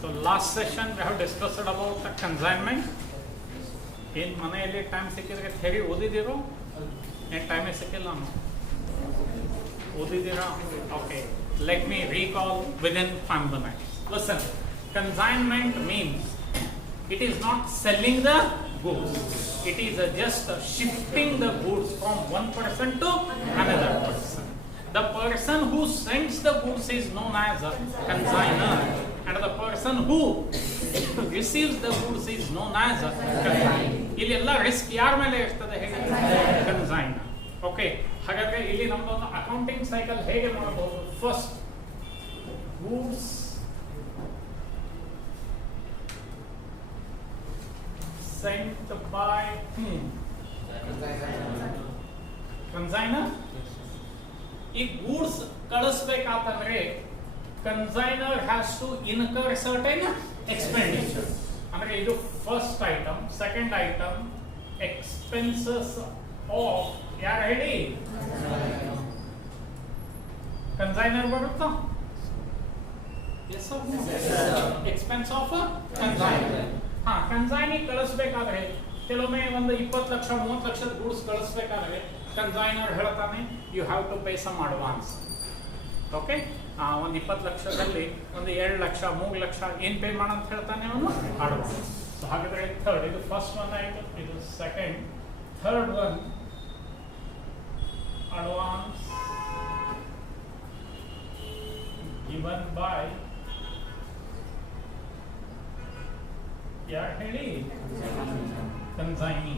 So last session we have discussed about the consignment. ಏನು ಮನೆಯಲ್ಲಿ time ಸಿಕ್ಕಿದ್ರೆ theory ಓದಿದ್ದೀರೋ ಏನು ಟೈಮೇ ಸಿಕ್ಕಿಲ್ಲ ಓದಿದ್ದೀರಾ okay let me recall within 5 minutes. Listen, consignment means it is not selling the goods, it is just shifting the goods from one person to another person. The person who sends the goods is known as a consigner, and the person who receives the goods is known as a consigner. ಇಲ್ಲಿ ಎಲ್ಲ risk ಯಾರ ಮೇಲೆ ಇರ್ತದೆ ಹೇಗೆ consignor. Okay, ಹಾಗಾದ್ರೆ ಇಲ್ಲಿ ನಮ್ದೊಂದು accounting cycle ಹೇಗೆ ಮಾಡಬಹುದು. First goods sent by consigner. ಈ ಗೂಡ್ಸ್ ಕಳಿಸ್ಬೇಕಾತಂದ್ರೆ consigner has to incur certain expenditure. ಅಂದ್ರೆ ಇದು first item. Second item expenses of ಯಾರು ಹೇಳಿ ಕನ್ಸೈನರ್ ಬರುತ್ತಾ? Expense of consignor. ಹಾ, ಕನ್ಸೈನಿಗೆ ಕಳಿಸ್ಬೇಕಾದ್ರೆ ಕೆಲವೊಮ್ಮೆ ಒಂದು 20 ಲಕ್ಷ 30 ಲಕ್ಷದ ಗೂಡ್ಸ್ ಕಳಿಸ್ಬೇಕಾದ್ರೆ ಕನ್ಸೈನರ್ ಹೇಳ್ತಾನೆ you have to pay some advance. Okay, ಒಂದು 20 ಲಕ್ಷದಲ್ಲಿ ಒಂದು 2 ಲಕ್ಷ 3 ಲಕ್ಷ ಏನು ಪೇ ಮಾಡಂತ ಹೇಳ್ತಾನೆ ಅವನು ಅಡ್ವಾನ್ಸ್. ಸೊ ಹಾಗಾದ್ರೆ ಥರ್ಡ್, ಇದು ಫಸ್ಟ್ ಒನ್ ಆಯಿತು, ಇದು second. Third one advance given by ಯಾರು ಹೇಳಿ consignee.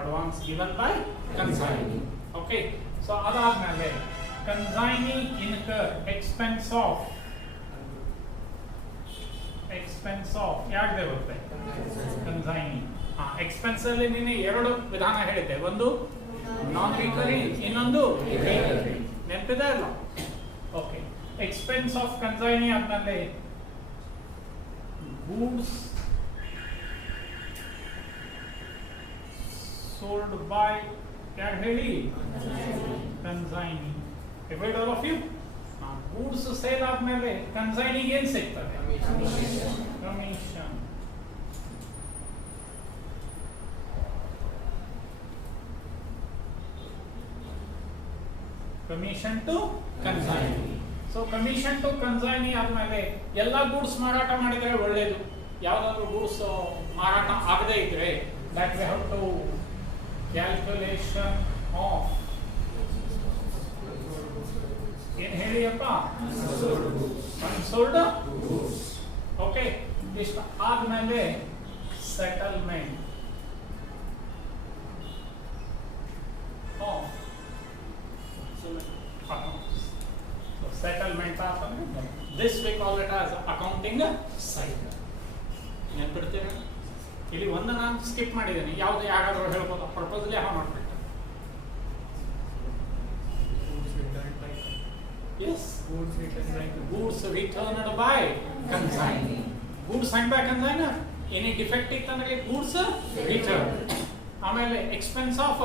Advance given by consignee. Okay, so ಅದಾದ್ಮೇಲೆ ಕನ್ಸೈನಿ ಇನ್ಕರ್ ಎಕ್ಸ್ಪೆನ್ಸ್ ಆಫ್ ಯಾರ್ದೇ ಬರುತ್ತೆ ಕನ್ಸೈನಿ. ಎಕ್ಸ್ಪೆನ್ಸ್ ಅಲ್ಲಿ ನೀನು ಎರಡು ವಿಧಾನ ಹೇಳಿದ್ದೆ, ಒಂದು ನಾನ್ ರಿಕರಿಂಗ್, ಇನ್ನೊಂದು ನೆನಪಿದೆ ಅಲ್ಲ? ಓಕೆ, ಎಕ್ಸ್ಪೆನ್ಸ್ ಆಫ್ ಕನ್ಸೈನಿ ಆದ್ಮೇಲೆ ಗೂಡ್ಸ್ sold by ಯಾರು ಹೇಳಿ consignee. Every all of you. Goods sale ಆದ್ಮೇಲೆ ಕನ್ಸೈನಿಗೆ ಏನು ಸಿಗ್ತದೆ? Commission. Commission to consignee. So commission to consignee ಆದ್ಮೇಲೆ ಎಲ್ಲ ಗೂಡ್ಸ್ ಮಾರಾಟ ಮಾಡಿದ್ರೆ ಒಳ್ಳೇದು. ಯಾವ್ದಾದ್ರು ಗೂಡ್ಸ್ ಮಾರಾಟ ಆಗದೇ ಇದ್ರೆ that we have to calculation of ಏನು ಹೇಳಿಯಪ್ಪ ಅನ್ಸೋಲ್ಡ್ ಗೂಡ್ಸ್. ಓಕೆ, ಇಷ್ಟು ಆದ್ಮೇಲೆ ಸೆಟಲ್ಮೆಂಟ್ ಆಫ್ ಅಕೌಂಟ್ಸ್. ಸೆಟಲ್ಮೆಂಟ್ ಆತಂದ್ರೆ this we call it as accounting cycle. ನೆನ್ಪಿಡ್ತೀರಾ? ಇಲ್ಲಿ ಒಂದು ನಾನು ಸ್ಕಿಪ್ ಮಾಡಿದ್ದೇನೆ, ಯಾವ್ದು ಯಾರಾದ್ರೂ ಹೇಳ್ಬೋದು? ಪರ್ಪಸ್ಲಿ ಹಾಗೆ ಮಾಡ್ಬೇಕು. Yes, goods returned by consignor. Goods sent by consignor. Any defect ಇತ್ತಂದ್ರೆ goods returned. ಆಮೇಲೆ ಎಕ್ಸ್ಪೆನ್ಸ್ ಆಫ್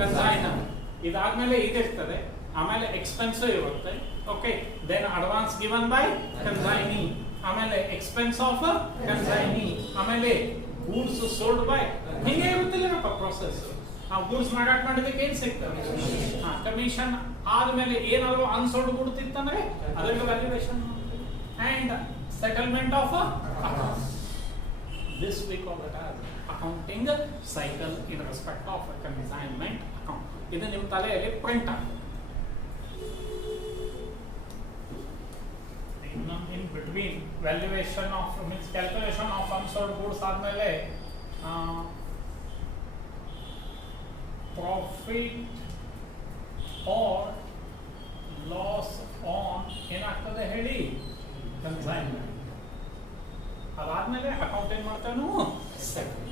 ಕನ್ಸೈನರ್. ಇದಾದ್ಮೇಲೆ ಇದಿರ್ತದೆ, ಆಮೇಲೆ ಎಕ್ಸ್ಪೆನ್ಸ್ ಇರುತ್ತೆ. Okay, then advance given by consignee, ಆಮೇಲೆ ಎಕ್ಸ್ಪೆನ್ಸ್ ಆಫ್ ಕನ್ಸೈನಿ, ಆಮೇಲೆ ಗೂಡ್ಸ್ ಸೋಲ್ಡ್ ಬೈ. ಹಿಂಗೆ ಇರುತ್ತಿಲ್ಲಪ್ಪ ಪ್ರೋಸೆಸ್. ಆ ಗೂಡ್ಸ್ ಮಾರಾಟ ಮಾಡಿದಕ್ಕೆ ಏನು ಸಿಗ್ತದೆ? ಕಮಿಷನ್ ಆದ್ಮೇಲೆ ಏನಾದ್ರು ಅನ್ಸೋಲ್ಡ್ ಗೂಡ್ಸ್ ಇತ್ತಂದ್ರೆ ಅದಕ್ಕೆ valuation and settlement of accounts. This we call it as accounting cycle in respect of consignment account. ಇದು ನಿಮ್ಮ ತಲೆಯಲ್ಲಿ ಪ್ರಿಂಟ್ ಆಗ್ತದೆ. In between valuation of means calculation of unsold goods ಆದ್ಮೇಲೆ profit or loss on ಏನಾಗ್ತದೆ ಹೇಳಿ consignment. ಅದಾದ್ಮೇಲೆ account ಏನ್ ಮಾಡ್ತೇವೆ ನಾವು ಸೆಟಲ್.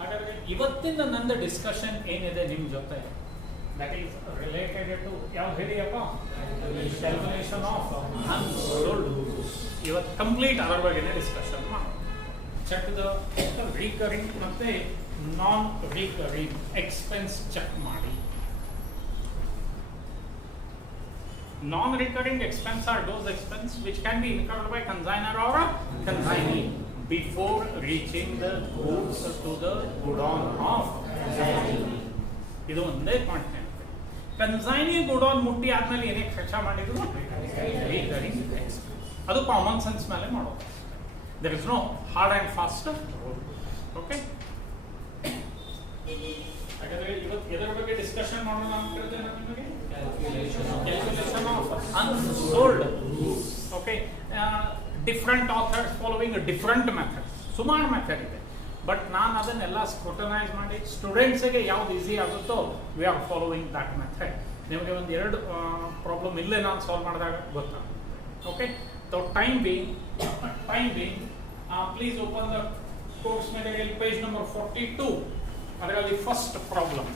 ಹಾಗಾದ್ರೆ ಇವತ್ತಿನ ನಂದು ಡಿಸ್ಕಷನ್ ಏನಿದೆ ನಿಮ್ಮ ಜೊತೆ, that is related to ಯಾವ ಹೇಳಿಯಪ್ಪ ಕ್ಯಾಲ್ಕುಲೇಷನ್ ಆಫ್ ಅನ್ಸೋಲ್ಡ್ ಗೂಡ್ಸ್. ಇವತ್ತು ಕಂಪ್ಲೀಟ್ ಅದರ ಬಗ್ಗೆನೇ ಡಿಸ್ಕಷನ್ ಮಾಡೋಣ. ಚೆಕ್ ದ ರಿಕರಿಂಗ್ ಮತ್ತೆ ನಾನ್ ರಿಕರಿಂಗ್ ಎಕ್ಸ್ಪೆನ್ಸ್ ಚೆಕ್ ಮಾಡಿ. Non-recurring expense are those expense which can be incurred by consignor or a consignee before reaching the goods to the godown of consignee. ಇದು ಒಂದೇ point ನೆನಪು. Consignee godown ಮುಟ್ಟಿ ಆದ್ಮೇಲೆ ಏನೇ ಖರ್ಚ ಮಾಡಿದ್ರು ರಿಕರಿಂಗ್ ಎಕ್ಸ್ಪೆನ್ಸ್. ಅದು ಕಾಮನ್ ಸೆನ್ಸ್ ಮೇಲೆ ಮಾಡೋದು. There is no hard and fast rule. Okay, ಹಾಗಾದ್ರೆ ಇವತ್ತು ಎದರ ಬಗ್ಗೆ ಡಿಸ್ಕಷನ್ ಮಾಡೋಣ ಅಂತ ಹೇಳಿದ್ರೆ ನಿಮಗೆ calculation of unsold. Okay, different authors following different methods. ಸುಮಾರು ಮೆಥಡ್ ಇದೆ, ಬಟ್ ನಾನು ಅದನ್ನೆಲ್ಲ ಸ್ಕ್ರೂಟನೈಸ್ ಮಾಡಿ ಸ್ಟೂಡೆಂಟ್ಸಿಗೆ ಯಾವ್ದು ಈಸಿ ಆಗುತ್ತೋ we are following that method. ನಿಮಗೆ ಒಂದು 2 ಪ್ರಾಬ್ಲಮ್ ಇಲ್ಲೇ ನಾನು ಸಾಲ್ವ್ ಮಾಡಿದಾಗ ಗೊತ್ತಾಗುತ್ತೆ. Okay, so time being please open the course material page number 42. ಅದರಲ್ಲಿ ಫಸ್ಟ್ ಪ್ರಾಬ್ಲಮ್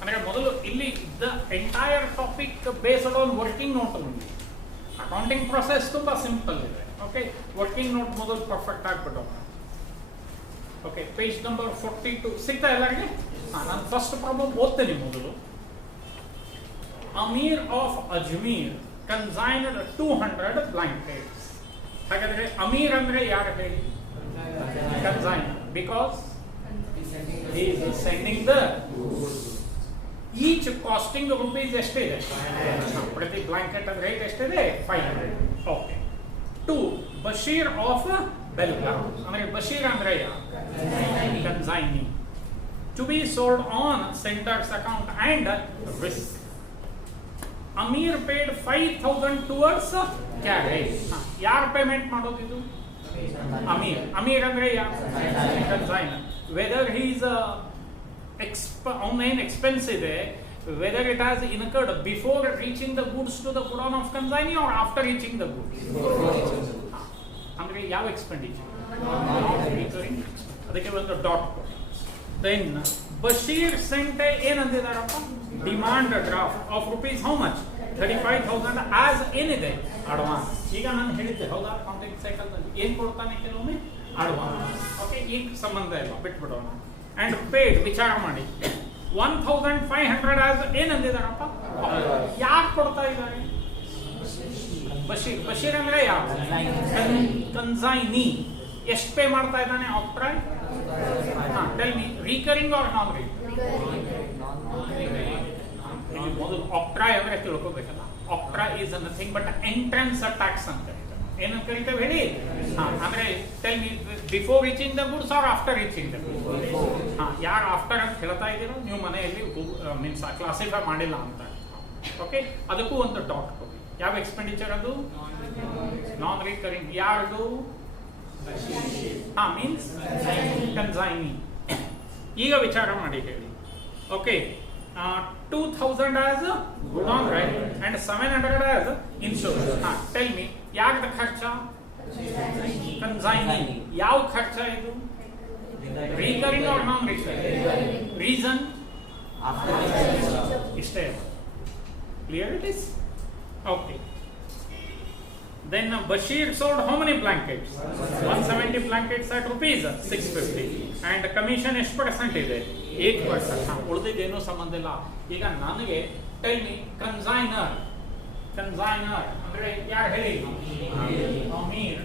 ಅಂದರೆ ಮೊದಲು ಇಲ್ಲಿ the entire topic based on working note only. Accounting process ತುಂಬ ಸಿಂಪಲ್ ಇದೆ. ಓಕೆ, ವರ್ಕಿಂಗ್ ನೋಟ್ ಮೊದಲು ಪರ್ಫೆಕ್ಟ್ ಆಗಿಬಿಟ್ಟು. ಓಕೆ, ಪೇಜ್ ನಂಬರ್ 42 ಸಿಗ್ತಾ ಎಲ್ಲರಿಗೆ? ನಾನು ಫಸ್ಟ್ ಪ್ರಾಬ್ಲಮ್ ಓದ್ತೇನೆ ಮೊದಲು. Amir of Ajmer consigned 200 blankets. ಹಾಗಾದ್ರೆ ಅಮೀರ್ ಅಂದ್ರೆ ಯಾರು ಹೇಳಿ? Consign, because he is sending the each costing rupees ಎಷ್ಟಿದೆ? ಪ್ರತಿ ಬ್ಲಾಂಕೆಟ್ ಅಂದ್ರೆ ರೇಟ್ ಎಷ್ಟಿದೆ? 500. ಓಕೆ, 2 ಬಶೀರ್ ಆಫ್ ಬೆಲ್ಗಾಮ್ ಅಂದ್ರೆ ಬಶೀರ್ ಅಂದ್ರೆ consignee to be sold on sender's account and risk. Amir paid 5,000 towards carriage. ಯಾರು ಪೇಮೆಂಟ್ ಮಾಡೋದು ಇದು? ಅಮೀರ್. ಅಮೀರ್ ಅಂದ್ರೆ ಯಾರು? ಕನ್ಸೈನರ್. ವೆದರ್ he is ಅವನ ಏನು ಎಕ್ಸ್ಪೆನ್ಸ್ ಇದೆ, whether it has incurred before reaching the goods to the godown of consignee or after reaching the goods. ಅಂದ್ರೆ ಯಾವ ಎಕ್ಸ್ಪೆಂಡಿಚರ್? ಅದಕ್ಕೆ ಒಂದು ಡಾಟ್. ದೆನ್ ಬಶೀರ್ ಸೆಂಟ್ ಏನಂದಿದಾರಪ್ಪ? Demand draft of rupees how much? 35,000 as ಏನಿದೆ? Advance. ಈಗ ನಾನು ಹೇಳಿದ್ದೆ ಹೌದಾ, ಕಾಂಟ್ರಾಕ್ಟ್ ಸೈಕಲ್ ನಲ್ಲಿ ಏನ್ ಕೊಡ್ತಾನೆ ಕೆಲವೊಮ್ಮೆ? ಅಡ್ವಾನ್ಸ್. ಓಕೆ, ಈಗ ಸಂಬಂಧ ಇಲ್ಲ, ಬಿಟ್ಬಿಡೋಣ. ಅಂಡ್ ಪೇಡ್ ವಿಚಾರ ಮಾಡಿ 1,500 ಆಸ್ ಏನಂದಿದಾರಪ್ಪ? ಯಾರು ಕೊಡ್ತಾ ಇದ್ದಾರೆ? ಬಶೀರ್. ಬಶೀರ್ ಅಂದ್ರೆ ಯಾರು? ಕನ್ಸೈನಿ. ಎಷ್ಟು ಪೇ ಮಾಡ್ತಾ ಇದ್ದಾನೆ? Octroi. Tell me, recurring or non recurring? ಮೊದಲು ಆಕ್ಟ್ರಾ ಅಂದ್ರೆ ತಿಳ್ಕೋಬೇಕಲ್ಲ. Octroi is nothing but entrance tax ಅಂತ ಏನಂತ ಕರಿತೇವೆ ಹೇಳಿ? ಅಂದ್ರೆ tell me, before reaching the goods or after reaching the goods? ಯಾರು ಆಫ್ಟರ್ ಅಂತ ಹೇಳ್ತಾ ಇದ್ದೀರೋ ನೀವು ಮನೆಯಲ್ಲಿ ಮೀನ್ಸ್ ಕ್ಲಾಸಿಫೈ ಮಾಡಿಲ್ಲ ಅಂತ. ಓಕೆ, ಅದಕ್ಕೂ ಒಂದು ಡಾಟ್ ಕೊಡಿ. ಯಾವ ಎಕ್ಸ್ಪೆಂಡಿಚರ್ ಅದು? Non recurring. ಯಾರ್ದು? Means consignee. ಈಗ ವಿಚಾರ ಮಾಡಿ ಹೇಳಿ. Okay, 2,000 as godown, right? And 700 as insurance. Tell me, ಯಾವ್ದು ಖರ್ಚ? ಕನ್ಸೈನಿ. ಯಾವ ಖರ್ಚ ಇದು? Recurring or non recurring? Reason ಇಷ್ಟೇ. Clear it is? Okay. Then Bashir sold how many blankets? 170 blankets at rupees 650. And commission ಎಷ್ಟು % ಇದೆ? 8%. ಉಳಿದಿದ್ದೇನೂ ಸಂಬಂಧ ಇಲ್ಲ. ಈಗ ನನಗೆ ಟೆಲ್ ಮಿ, ಕನ್ಸೈನರ್ ಅಂದ್ರೆ ಯಾರು ಹೇಳಿ? Amir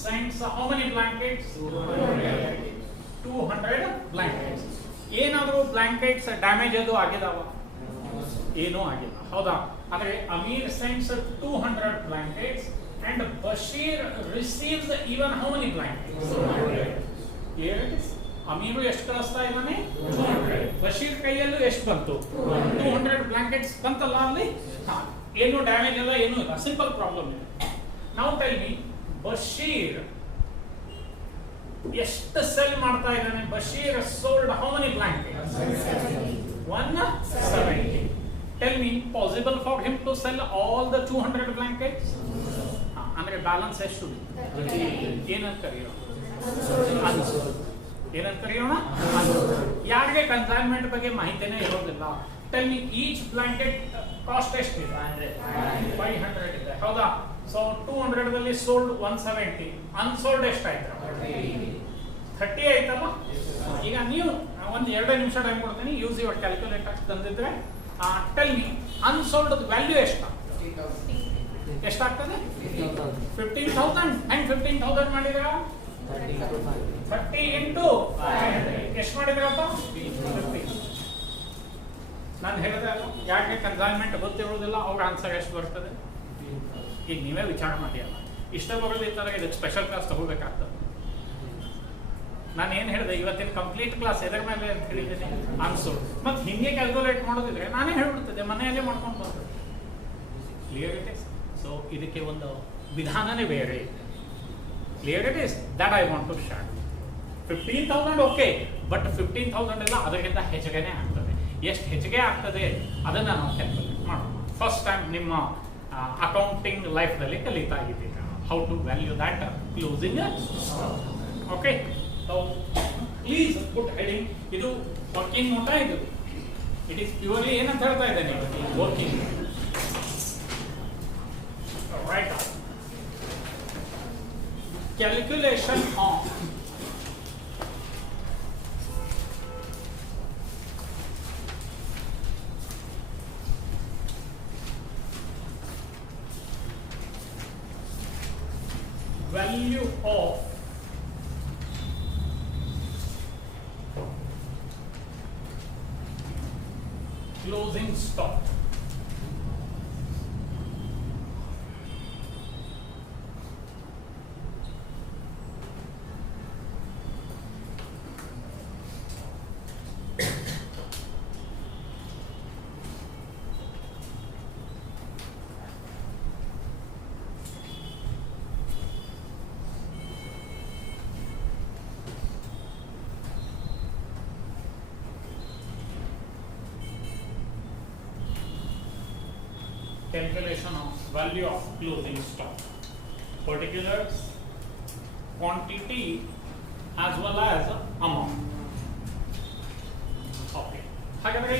sends how many blankets? 200 blankets. ಏನಾದರೂ ಬ್ಲಾಂಕೆಟ್ಸ್ ಡ್ಯಾಮೇಜ್ ಅದು ಆಗಿದಾವ? ಏನೂ ಆಗಿಲ್ಲ, ಹೌದಾ? ಅಂದ್ರೆ Amir sends 200 blankets and Bashir receives even how many blankets? 200. ಅಮೀರು ಎಷ್ಟು ಕಳಿಸ್ತಾ ಇದ್ದಾನೆ? 200. ಬಶೀರ್ ಕೈಯಲ್ಲೂ ಎಷ್ಟು ಬಂತು? 200 ಬ್ಲಾಂಕೆಟ್ಸ್ ಬಂತಲ್ಲ ಅಲ್ಲಿ. ಏನು ಡ್ಯಾಮೇಜ್ ಇಲ್ಲ, ಏನೂ ಇಲ್ಲ, ಸಿಂಪಲ್ ಪ್ರಾಬ್ಲಮ್ ಇದೆ. ನಾವು ಟೆಲ್ ಮಿ, ಬಶೀರ್ ಎಷ್ಟು ಸೆಲ್ ಮಾಡ್ತಾ ಇದ್ದಾನೆ? Bashir sold how many blankets? 170. Tell me, possible for him to sell all the 200 blankets? ಅಂದ್ರೆ ಬ್ಯಾಲೆನ್ಸ್ ಎಷ್ಟು? ಏನಂತ ಕರೆಯೋಣ? ಏನಂತ ಕರೆಯೋಣ? ಯಾರಿಗೆ ಕನ್ಸೈನ್ಮೆಂಟ್ ಬಗ್ಗೆ ಮಾಹಿತಿನೇ ಇರೋದಿಲ್ಲ. Tell me, each blanket cost ಎಷ್ಟಿದೆ? 500 ಇದೆ, ಹೌದಾ? ಸೊ 200 ಸೋಲ್ಡ್ 170, ಅನ್ಸೋಲ್ಡ್ ಎಷ್ಟಾಯ್ತು? 30 ಆಯ್ತಲ್ಲ. ಈಗ ನೀವು ಒಂದು 2 ನಿಮಿಷ ಟೈಮ್ ಕೊಡ್ತೀನಿ, ಯೂಸ್ ಯುವರ್ ಕ್ಯಾಲ್ಕುಲೇಟರ್ ತಂದಿದ್ರೆ. ಟೆಲ್ ಮಿ, ಅನ್ಸೋಲ್ಡ್ ವ್ಯಾಲ್ಯೂ ಎಷ್ಟು? ಎಷ್ಟಾಗ್ತದೆ 15,000 ಹೆಂಗ್ 15,000 ಮಾಡಿದ್ರ 30 ಇಂಟು ಎಷ್ಟು ಮಾಡಿದ್ರಪ್ಪ 50. ನಾನು ಹೇಳಿದೆ ಯಾಕೆ ಕನ್ಸೈನ್ಮೆಂಟ್ ಗೊತ್ತಿರೋದಿಲ್ಲ ಅವ್ರ ಆನ್ಸರ್ ಎಷ್ಟು ಬರ್ತದೆ ಈಗ ನೀವೇ ವಿಚಾರ ಮಾಡಿ ಅಲ್ಲ ಇಷ್ಟ ಬರೋದಿದ್ದರೆ ಇದಕ್ಕೆ ಸ್ಪೆಷಲ್ ಕ್ಲಾಸ್ ತಗೋಬೇಕಾಗ್ತದೆ. ನಾನು ಏನು ಹೇಳಿದೆ ಇವತ್ತಿನ ಕಂಪ್ಲೀಟ್ ಕ್ಲಾಸ್ ಎದರ ಮೇಲೆ ಅಂತ ಹೇಳಿದ್ದೀನಿ ಆನ್ಸರ್ ಮತ್ತು ಹಿಂಗೆ ಕ್ಯಾಲ್ಕುಲೇಟ್ ಮಾಡೋದಿದ್ರೆ ನಾನೇ ಹೇಳ್ಬಿಡ್ತದೆ ಮನೆಯಲ್ಲೇ ಮಾಡ್ಕೊಂಡು ಬರ್ತದೆ. Clear it is. ಸೊ ಇದಕ್ಕೆ ಒಂದು ವಿಧಾನನೇ ಬೇರೆ ಇದೆ. Clear it is that I want to start. 15,000 okay, but 15,000 ಎಲ್ಲ ಅದಕ್ಕಿಂತ ಹೆಚ್ಚಿಗೆನೇ ಆಗ್ತದೆ. ಎಷ್ಟು ಹೆಚ್ಚಿಗೆ ಆಗ್ತದೆ ಅದನ್ನು ನಾವು ಕ್ಯಾಲ್ಕುಲೇಟ್ ಮಾಡೋಣ. ಫಸ್ಟ್ ಟೈಮ್ ನಿಮ್ಮ ಅಕೌಂಟಿಂಗ್ ಲೈಫ್ನಲ್ಲಿ ಕಲಿತಾ ಇದ್ದೀರಾ how to value that closing. Okay, so please put heading. ಇದು ವರ್ಕಿಂಗ್ ನೋಟ, ಇದು ಇಟ್ ಈಸ್ ಪ್ಯೂರ್ಲಿ ಏನಂತ ಹೇಳ್ತಾ ಇದ್ದೇನೆ working. Right, calculation on value of closing stock. Calculation of value of closing stock, particulars, quantity as well as amount. Okay, ಹಾಗಾದ್ರೆ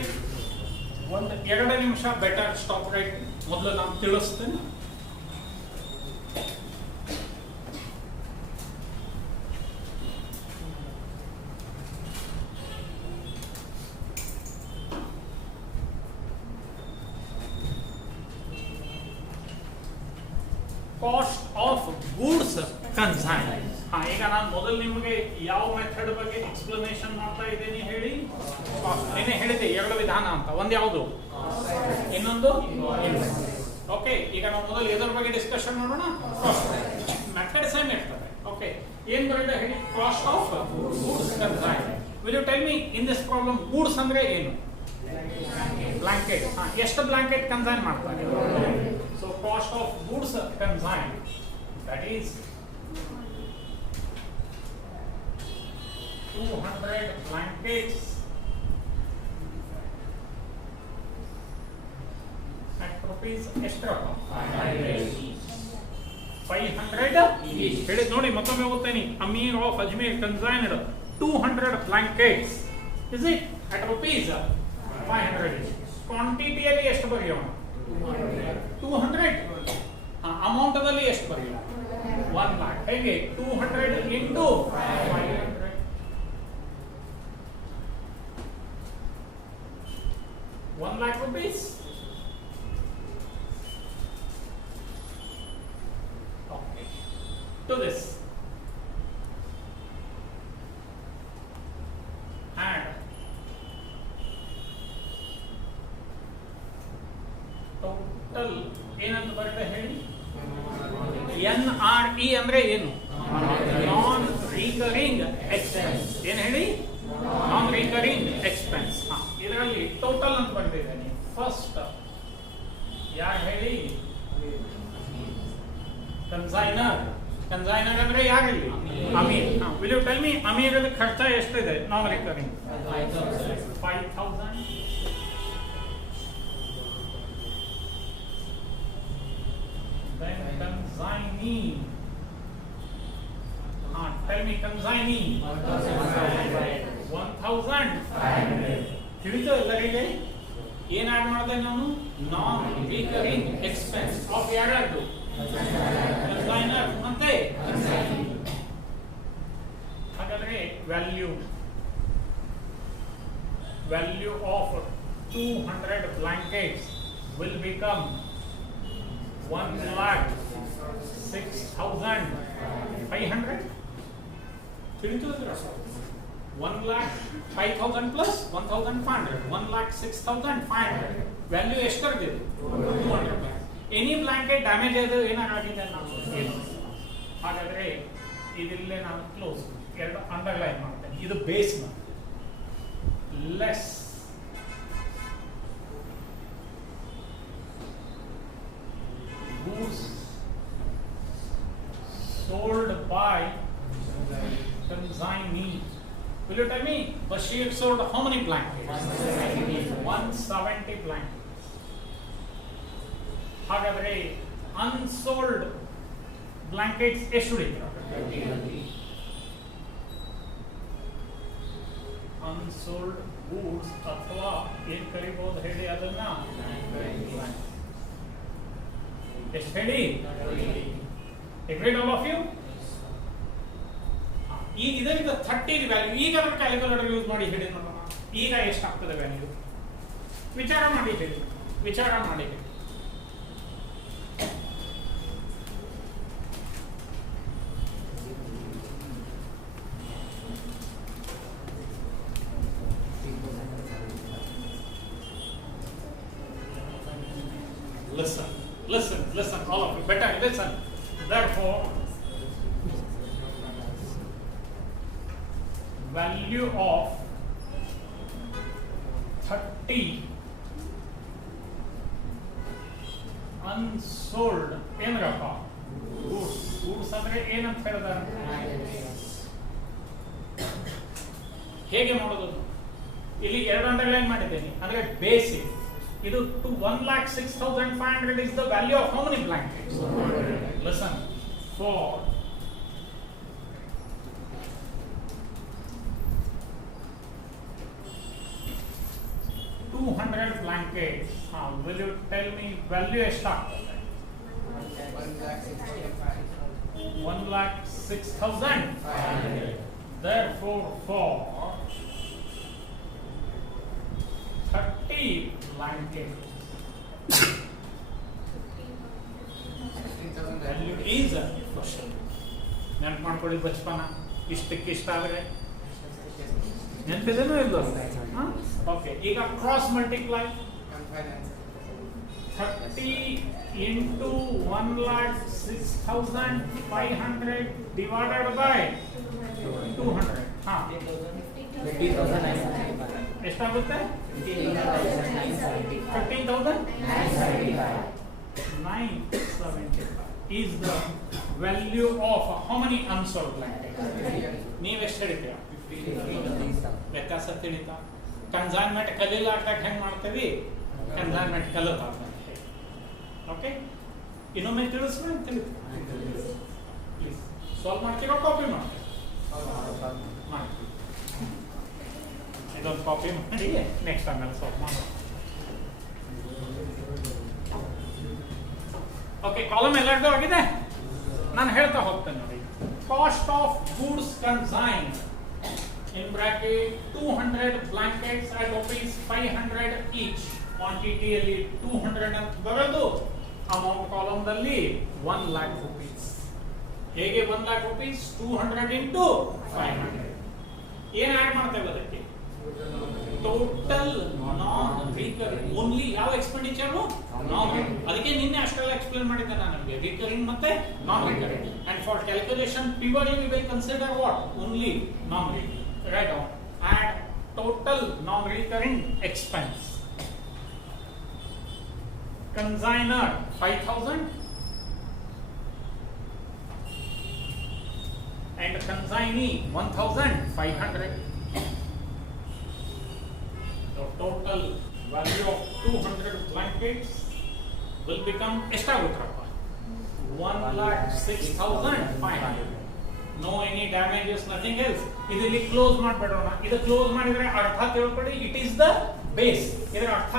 ಒಂದು 2 ನಿಮಿಷ better stop write ಮೊದಲು ನಾನು ತಿಳಿಸ್ತೇನೆ. Cost of goods consigned. ಈಗ ನಾನು ಮೊದಲು ನಿಮಗೆ ಯಾವ ಮೆಥಡ್ ಬಗ್ಗೆ ಎಕ್ಸ್ಪ್ಲನೇಷನ್ ಮಾಡ್ತಾ ಇದ್ದೀನಿ ಹೇಳಿ. ಏನೇ ಹೇಳಿದೆ 2 ವಿಧಾನ ಅಂತ, ಒಂದು ಯಾವುದು ಇನ್ನೊಂದು ಇನ್ವಾಯ್ಸ್. ಓಕೆ, ಈಗ ನಾವು ಮೊದಲು ಎದರ ಬಗ್ಗೆ ಡಿಸ್ಕಷನ್ ಮಾಡೋಣ. ಮೆಥಡ್ ಸೇಮ್ ಇರ್ತದೆ. ಓಕೆ, ಏನ್ ಬರುತ್ತೆ ಹೇಳಿ. Cost of goods consigned. Will you tell me in this problem goods ಅಂದ್ರೆ ಏನು? ಬ್ಲಾಂಕೆಟ್. ಎಷ್ಟು ಬ್ಲಾಂಕೆಟ್ ಕನ್ಸೈನ್ ಮಾಡ್ತಾರೆ? So cost of goods consigned, that is 200 blankets at rupees extra 500 each. ಹೇಳಿ ನೋಡಿ ಮತ್ತೊಮ್ಮೆ ಓದ್ತೇನೆ. ಅಮೀರ್ ಆಫ್ ಅಜ್ಮೀರ್ consigned 200 blankets, is it, at rupees 500 each. Quantity ಅಲ್ಲಿ ಎಷ್ಟು ಬರೆಯೋಣ? 200. ಅಮೌಂಟ್ ಅಲ್ಲಿ ಎಷ್ಟು ಬರೆಯೋಣ? 1 lakh. ಹೇಗೆ? 200 into 500. 1 lakh rupees. Okay. To this, add total ಏನಂತ ಬರುತ್ತೆ ಹೇಳಿ. NRE ಅಂದ್ರೆ ಏನು? Non recurring expense. ಏನು ಹೇಳಿ? Non recurring expense. ಇದರಲ್ಲಿ ಟೋಟಲ್ ಅಂತ ಬರ್ತಿದ್ದೇನೆ. ಫಸ್ಟ್ ಯಾರು ಹೇಳಿ? ಕನ್ಸೈನರ್. ಕನ್ಸೈನರ್ ಅಂದ್ರೆ ಯಾರಿಲ್ಲಿ? Amir. Will you tell me Amir ಖರ್ಚ ಎಷ್ಟಿದೆ non recurring? 5,000. Then consignee. Tell me consignee. 1,500. ತಿಳಿತು ಎಲ್ಲರಿಗೆ? ಏನು ಆಡ್ ಮಾಡಿದೆ ನಾನು? ನಾನ್ ರಿಕರಿಂಗ್ ಎಕ್ಸ್ಪೆನ್ಸ್ ಆಫ್ ಯಾರ್ಯಾರ್ದು? ಕನ್ಸೈನರ್ ಮತ್ತೆ. ಹಾಗಾದ್ರೆ value of 200 blankets will become 1,06,500 ತಿಳಿತು 1,05,000 plus 1,500 1,06,500 ವ್ಯಾಲ್ಯೂ ಎಷ್ಟು ಬರ್ತದೆ 200 ರೂಪಾಯಿ ಎನಿ ಬ್ಲಾಂಕೆಟ್ ಡ್ಯಾಮೇಜ್ ಆದ್ರೆ ಏನಾಗಿದೆ ನಾವು ಹಾಗಾದ್ರೆ ಇದಿಲ್ಲೇ ನಾನು ಕ್ಲೋಸ್ ಎರಡು ಅಂಡರ್ಲೈನ್ ಮಾಡ್ತೇನೆ ಇದು base less goods sold by consignee. Will you tell me Bashir sold how many blankets? 170 blankets. ಹಾಗಾದ್ರೆ unsold blankets ಎಷ್ಟು ಉಳಿದಿದೆ? unsold goods ಅಥವಾ ಏನು ಕರೀಬಹುದು ಹೇಳಿ ಅದನ್ನ ಎಷ್ಟು ಹೇಳಿ agreed all of you ಈಗ ಇದರಿಂದ 30 ವ್ಯಾಲ್ಯೂ ಈಗ ಅದರ ಕ್ಯಾಲ್ಕುಲೇಟರ್ ಯೂಸ್ ಮಾಡಿ ಹೇಳಿ ನೋಡೋಣ ಈಗ ಎಷ್ಟಾಗ್ತದೆ ವ್ಯಾಲ್ಯೂ ವಿಚಾರ ಮಾಡಿ ಹೇಳಿ ವಿಚಾರ ಮಾಡಿ listen all of you better listen therefore value of 30 unsold ಏನರಪ್ಪ goods ಅಂದ್ರೆ ಏನಂತ ಹೇಳಿದಾರೆ ಹೇಗೆ ಮಾಡೋದು ಇಲ್ಲಿ ಎರಡು ಅಂಡರ್ಲೈನ್ ಮಾಡಿದ್ದೇನೆ ಅಂದ್ರೆ ಬೇಸಿಕ್ ಇದು to 1,06,500 is the value of how many blankets? Listen, for 200 blankets, will you tell me value ಎಷ್ಟಾಗ್ತದೆ? 1,06,500. Therefore, for 30 blankets, value is a question. ನೆನಪು ಮಾಡ್ಕೊಳ್ಳಿ ಬಚಪನ ಇಷ್ಟಕ್ಕೆ ಇಷ್ಟ ಆದರೆ ನೆನಪಿದೇನೋ ಇಲ್ಲ ಓಕೆ ಈಗ cross multiply 30 into 1,06,500 divided by 200 ಎಷ್ಟಾಗುತ್ತೆ 15,975 is the value of how many unsold blankets? ನೀವು ಎಷ್ಟು ಹೇಳ್ತೀರಾ ವ್ಯತ್ಯಾಸ ತಿಳಿತಾ ಕನ್ಸೈನ್ಮೆಂಟ್ ಕಲಿಲ್ಲ ಅಂತ ಹೆಂಗೆ ಮಾಡ್ತೀವಿ ಕನ್ಸೈನ್ಮೆಂಟ್ ಕಲಿತಾ ಓಕೆ ಇನ್ನೊಮ್ಮೆ ತಿಳಿಸ್ರಿ ಅಂತ ತಿಳಿತು ಪ್ಲೀಸ್ ಸಾಲ್ವ್ ಮಾಡ್ತೀರೋ ಕಾಪಿ ಮಾಡ್ತೀವಿ ಇದೊಂದು ಕಾಪಿ ಮಾಡಿ ನೆಕ್ಸ್ಟ್ ಆಮೇಲೆ ಸಾಲ್ವ್ ಮಾಡೋಣ ಓಕೆ ಕಾಲಮ್ ಎಲ್ಲರದ್ದು ಆಗಿದೆ ನಾನು ಹೇಳ್ತಾ ಹೋಗ್ತೇನೆ ನೋಡಿ cost of goods consign in bracket 200 blankets at rupees 500 each quantity ಅಲ್ಲಿ 200 ಅಂತ ಬರೋದು amount ಕಾಲಮ್ ದಲ್ಲಿ 1 lakh rupees ಹೇಗೆ 1 lakh rupees 200 into 500 ಏನು ಆಡ್ ಮಾಡ್ತೇವೆ ಅದಕ್ಕೆ ಟೋಟಲ್ ನಾನ್ ರಿಕರಿಂಗ್ ಓನ್ಲಿ ಯಾವ ಎಕ್ಸ್ಪೆಂಡಿಚರ್ ನಾನ್ ಅದಕ್ಕೆ ನಿನ್ನೆ ಅಷ್ಟೆಲ್ಲ ಎಕ್ಸ್ಪ್ಲೇನ್ ಮಾಡಿದ್ದೆ ನಾನು ನಿಮಗೆ ರಿಕರಿಂಗ್ ಮತ್ತೆ ನಾನ್ recurring and for calculation purely we will consider what only non recurring write down add total non-recurring expense consignor 5,000 and consignee 1,500 the total value of 200 blankets will become estagutrappa 1,06,500 no any damages nothing else ಇದರಲ್ಲಿ close ಮಾಡಬೇಡೋಣ ಇದು close ಮಾಡಿದ್ರೆ ಅರ್ಥ ತಿಳ್ಕೊಳ್ಳಿ it is the base ಇದರ ಅರ್ಥ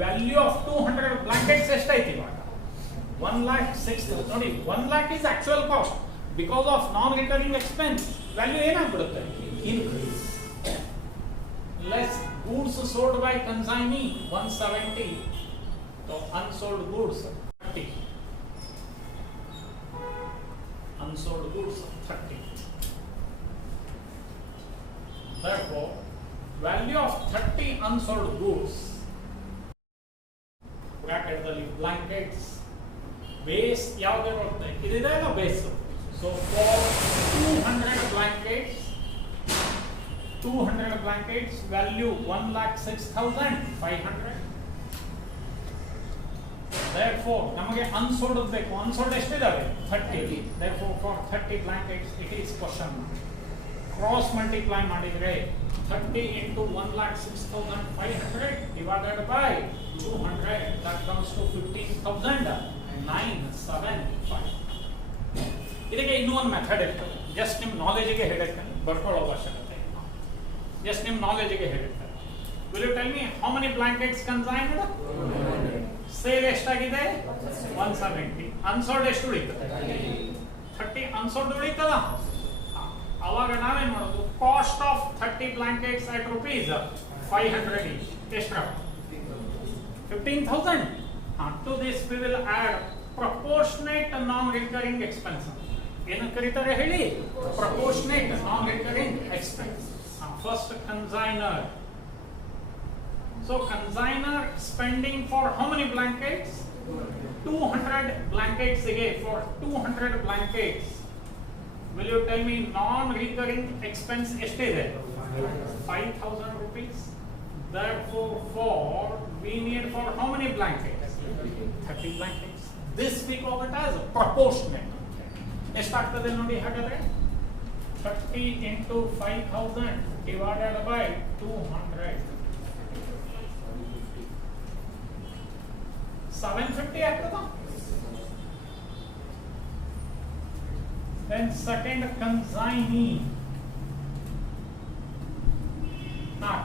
value of 200 blankets ಎಷ್ಟಾಯ್ತು ಇವಾಗ 1,06,000 ನೋಡಿ 1 lakh is actual cost because of non recurring expense value ಏನಾಗ್ಬಿಡುತ್ತೆ increase less goods sold by consignee 170 so unsold goods 30 unsold goods 30. Therefore, value of 30 unsold goods, bracket ದಲ್ಲಿ blankets, base ಯಾವುದು ಬರುತ್ತೆ ಇದೆಲ್ಲ base. So for 200 blankets value 1,06,500. Therefore ನಮಗೆ unsold ಬೇಕು. unsold ಎಷ್ಟಿದಾವೆ 30. Therefore for 30 blankets it is question mark. Cross multiply ಮಾಡಿದ್ರೆ 30 into 1,06,500 divided by 200, that comes to 15,975. ಇದಕ್ಕೆ ಇನ್ನೂ ಒಂದು ಮೆಥಡ್ ಇರ್ತದೆ. ಜಸ್ಟ್ ನಿಮ್ಮ ನಾಲೆಜಿಗೆ ಹೇಳಿರ್ತಾನೆ, ಬರ್ಕೊಳ್ಳೋ ಅವಶ್ಯಕತೆ ಇಲ್ಲ. ಜಸ್ಟ್ ನಿಮ್ಮ ನಾಲೆಜಿಗೆ ಹೇಳಿರ್ತಾನೆ. Will you tell me how many blankets consigned? Sale ಎಷ್ಟಾಗಿದೆ? 170. ಅನ್ಸೋಲ್ಡ್ ಎಷ್ಟು ಉಳಿತದೆ? 30 ಅನ್ಸೋಲ್ಡ್ ಉಳಿತದ. ಅವಾಗ ನಾವೇನ್ ಮಾಡೋದು? Cost of 30 blankets at rupees 500 each. ಎಷ್ಟು? 15,000. To this we will add proportionate non-recurring expense. ಏನು ಕರೀತಾರೆ ಹೇಳಿ? proportionate non-recurring expense. First consignor. So consignor spending for how many blankets? 200 blankets again. For 200 blankets, will you tell me non-recurring expense ಎಷ್ಟಿದೆ? 5,000 rupees. Therefore, we need for how many blankets? 30 blankets. This we call it as proportionate. ಎಷ್ಟಾಗ್ತದೆ ನೋಡಿ ಹಾಗಾದ್ರೆ? 30 into 5,000 divided by 200. 750 ಆಗ್ತದ? Then second consignee.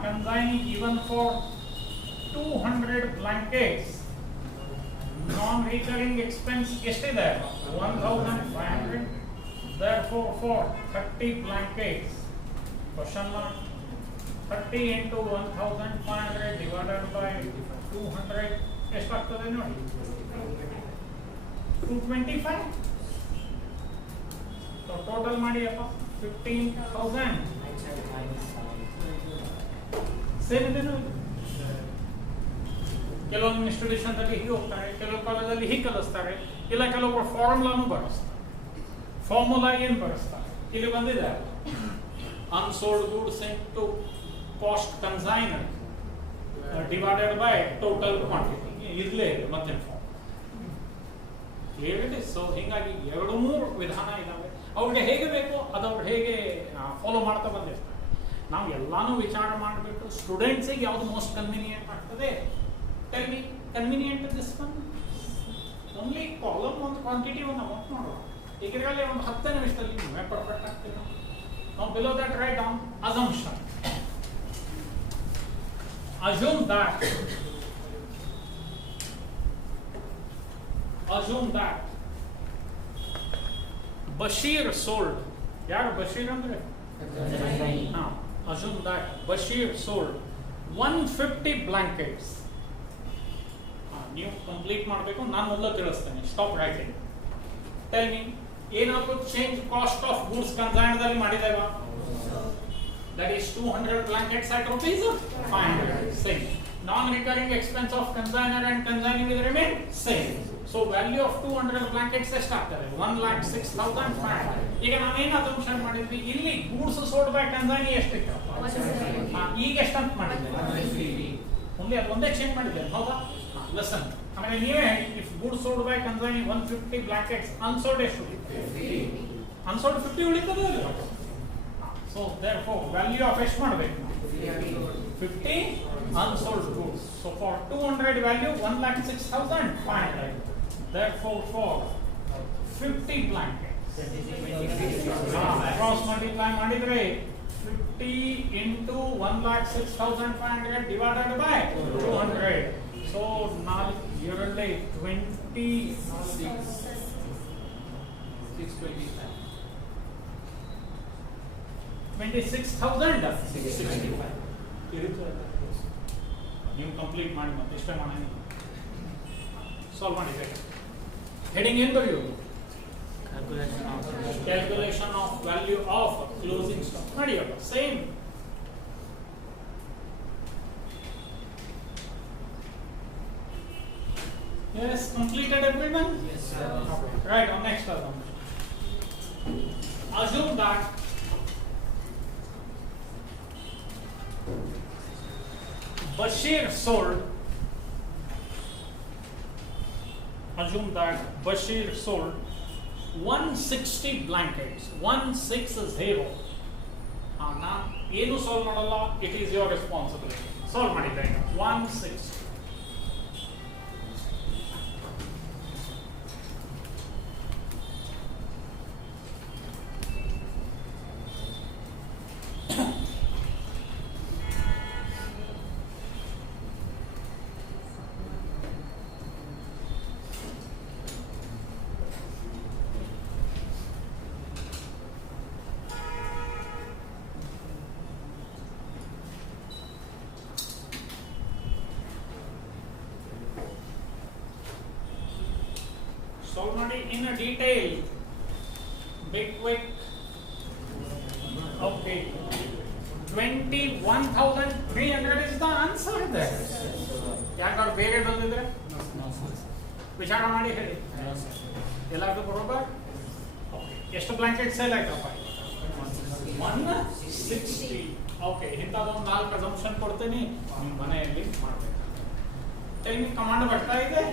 Consignee even for 200 blankets, non-recurring expense ಎಷ್ಟಿದೆ? 1,500. Therefore, for 30 blankets, question mark, 30 into 1,500 divided by 200 ಎಷ್ಟಾಗ್ತದೆ ನೋಡಿ? 225. So total ಮಾಡಿ ಅಪ್ಪ 15,000. Same ಇದೇನು? ಕೆಲವೊಂದು ಇನ್ಸ್ಟಿಟ್ಯೂಷನ್ ಅಲ್ಲಿ ಹೀಗೆ ಹೋಗ್ತಾರೆ, ಕೆಲವು ಕಾಲದಲ್ಲಿ ಹೀಗೆ ಕಲಿಸ್ತಾರೆ, ಇಲ್ಲ ಕೆಲವೊಬ್ಬರು ಫಾರ್ಮುಲಾನು ಬಳಸ್ತಾರೆ. ಫಾರ್ಮುಲಾ ಏನು ಬಳಸ್ತಾರೆ? ಇಲ್ಲಿ ಬಂದಿದೆ, unsold goods into cost consignor divided by total quantity. ಇರ್ಲೇ ಇದೆ ಮತ್ತೆ ಫಾರ್ಮ್. ಸೊ ಹೀಗಾಗಿ 2-3 ವಿಧಾನ ಇದಾವೆ. ಅವ್ರಿಗೆ ಹೇಗೆ ಬೇಕೋ ಅದವ್ರು ಹೇಗೆ ಫಾಲೋ ಮಾಡ್ತಾ ಬಂದಿರ್ತಾರೆ. ನಾವು ಎಲ್ಲಾನು ವಿಚಾರ ಮಾಡಿಬಿಟ್ಟು ಸ್ಟೂಡೆಂಟ್ಸಿಗೆ ಯಾವುದು ಮೋಸ್ಟ್ ಕನ್ವೀನಿಯಂಟ್ ಆಗ್ತದೆ, tell me convenient this one. Only column ಒಂದು ಕ್ವಾಂಟಿಟಿ ಒಂದು ಅಮೌಂಟ್ ಮಾಡೋಣ. ಈಗಿರಲಿ ಒಂದು 10 ನಿಮಿಷದಲ್ಲಿ ನೀವೇ ಪರ್ಫೆಕ್ಟ್ ಆಗ್ತೀವಿ. ನಾವು below that write down assumption. Assume that Bashir sold. ಯಾರು ಬಶೀರ್ ಅಂದ್ರೆ? Assume that Bashir sold 150 blankets. ನೀವು ಕಂಪ್ಲೀಟ್ ಮಾಡಬೇಕು, ನಾನು ಮೊದಲು ತಿಳಿಸ್ತೇನೆ. Stop writing. ಟೆಲ್ ಮಿ ಏನಾದ್ರು ಚೇಂಜ್ ಕಾಸ್ಟ್ ಆಫ್ ಗೂಡ್ಸ್ ಕನ್ಸೈನ್ದಲ್ಲಿ ಮಾಡಿದೇವಾ? That is 200 blankets at rupees 500. Same. Non-recurring expense of consignor and consignee will remain same. So value of 200 blankets ಎಷ್ಟಾಗ್ತದೆ? 1,06,500. ಈಗ ನಾವೇನು ಅಸಂಪ್ಷನ್ ಮಾಡಿದ್ವಿ? ಇಲ್ಲಿ ಗೂಡ್ಸ್ ಸೋಲ್ಡ್ ಬೈ ಕನ್ಸೈನಿ ಎಷ್ಟಿತ್ತು? ಈಗ ಎಷ್ಟಂತ ಮಾಡಿದ್ದೆ? ಓನ್ಲಿ ಅದು ಒಂದೇ ಚೇಂಜ್ ಮಾಡಿದ್ದೆ, ಹೌದಾ? ಲೆಸನ್. ಆಮೇಲೆ ನೀವೇ if goods sold by consignee 150 blankets, unsold ಎಷ್ಟು? ಅನ್ಸೋಲ್ಡ್ 50 ಉಳಿತದೆ. So therefore value of ಎಷ್ಟು ಮಾಡಬೇಕು? 50 unsold goods. So for 200 value 1,06,500. Therefore for 50 blankets, cross multiply ಮಾಡಿದ್ರೆ 50 into 1,06,500 divided by 200. So now yearly 26,065. ನೀವು ಕಂಪ್ಲೀಟ್ ಮಾಡಿ ಮತ್ತೆ ಇಷ್ಟೇ ಮಾಡಿ ಸಾಲ್ವ್ ಮಾಡಿ. ಹೆಡಿಂಗ್ ಏನು ಬರೆಯೋದು? Calculation of value of closing stock ಮಾಡಿಯಲ್ಲ same. Yes, completed everyone? Yes, sir. Okay. Right, on next assumption. Assume that Bashir sold. Assume that Bashir sold 160 blankets. 160. Now, ಏನು solve ಮಾಡಲ್ಲ, it is your responsibility. Solve ಮಾಡಿದ್ರೆ 160. Solve ಮಾಡಿ in a detail. Big quick. Okay. 21,300 is the answer there. ಯಾಕಾದ್ರು ಬೇರೆ ಬಂದಿದ್ರೆ ವಿಚಾರ ಮಾಡಿ ಹೇಳಿ. ಎಲ್ಲಾದ್ರೂ ಬರೋಬರ್? ಎಷ್ಟು ಬ್ಲಾಂಕೆಟ್ ಸೇಲ್ ಆಯ್ತಪ್ಪ? 160. ಓಕೆ, ಇಂಥದ್ದೊಂದು 4 ಅಸಂಪ್ಷನ್ ಕೊಡ್ತೀನಿ, ನಿಮ್ಮ ಮನೆಯಲ್ಲಿ ಮಾಡಬೇಕು. ಟೈಮಿಂಗ್ ಕಮಾಂಡ್ ಬರ್ತಾ ಇದೆ?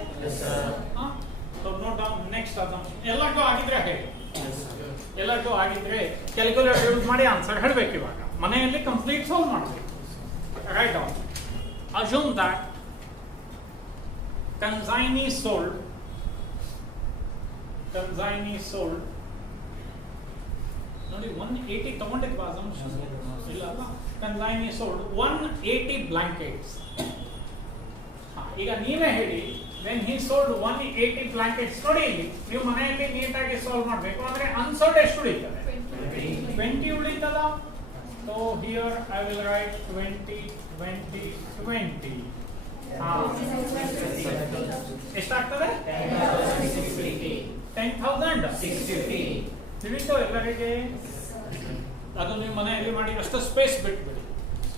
So note down next assumption. ಎಲ್ಲಕ್ಕೂ ಆಗಿದ್ರೆ ಹೇಳಿ. ಎಲ್ಲಕ್ಕೂ ಆಗಿದ್ರೆ ಕ್ಯಾಲ್ಕುಲೇಟರ್ ಯೂಸ್ ಮಾಡಿ ಆನ್ಸರ್ ಹೇಳಬೇಕು. ಇವಾಗ ಮನೆಯಲ್ಲಿ ಕಂಪ್ಲೀಟ್ ಸಾಲ್ವ್ ಮಾಡಬೇಕು. Write down. Assume that consignee sold ನೋಡಿ 180 ತಗೊಂಡಿದ್ವಾ assumption? ಇಲ್ಲ ಅಲ್ಲ. consignee sold 180 blankets. ಈಗ ನೀವೇ ಹೇಳಿ, when he sold 180 blankets, ನೋಡಿ ಇಲ್ಲಿ ನೀವು ಮನೆಯಲ್ಲಿ ನೀಟಾಗಿ ಸಾಲ್ವ್ ಮಾಡಬೇಕು. ಅಂದ್ರೆ ಅನ್ಸೋಲ್ಡ್ ಎಷ್ಟು ಉಳಿತದೆ? 20 ಉಳಿತದ. So here I will write 20 20 20. ಎಷ್ಟಾಗ್ತದೆ? 10,650. ತಿಳಿತೋ ಎಲ್ಲರಿಗೆ? ಅದು ನೀವು ಮನೆಯಲ್ಲಿ ಮಾಡಿ ಅಷ್ಟು ಸ್ಪೇಸ್ ಬಿಟ್ಬಿಡಿ.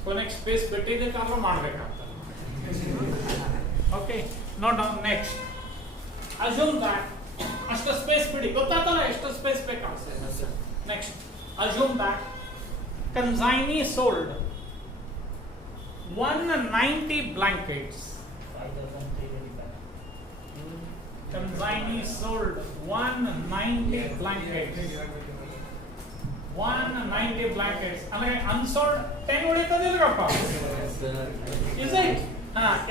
ಕೊನೆಗೆ ಸ್ಪೇಸ್ ಬಿಟ್ಟಿದ್ದಕ್ಕಾದ್ರೂ ಮಾಡ್ಬೇಕಾಗ್ತದೆ. Okay, note down next. Assume that ಅಷ್ಟು ಸ್ಪೇಸ್ ಬಿಡಿ, ಗೊತ್ತಾಗ್ತಲ್ಲ ಎಷ್ಟು ಸ್ಪೇಸ್ ಬೇಕಾಗ್ತದೆ. Next, assume that consignee sold 190 blankets. Consignee sold 190 blankets. 190 blankets. ಅಂದ್ರೆ unsold 10 ಉಳಿತದೆ ಇಲ್ಲಪ್ಪ? Is it?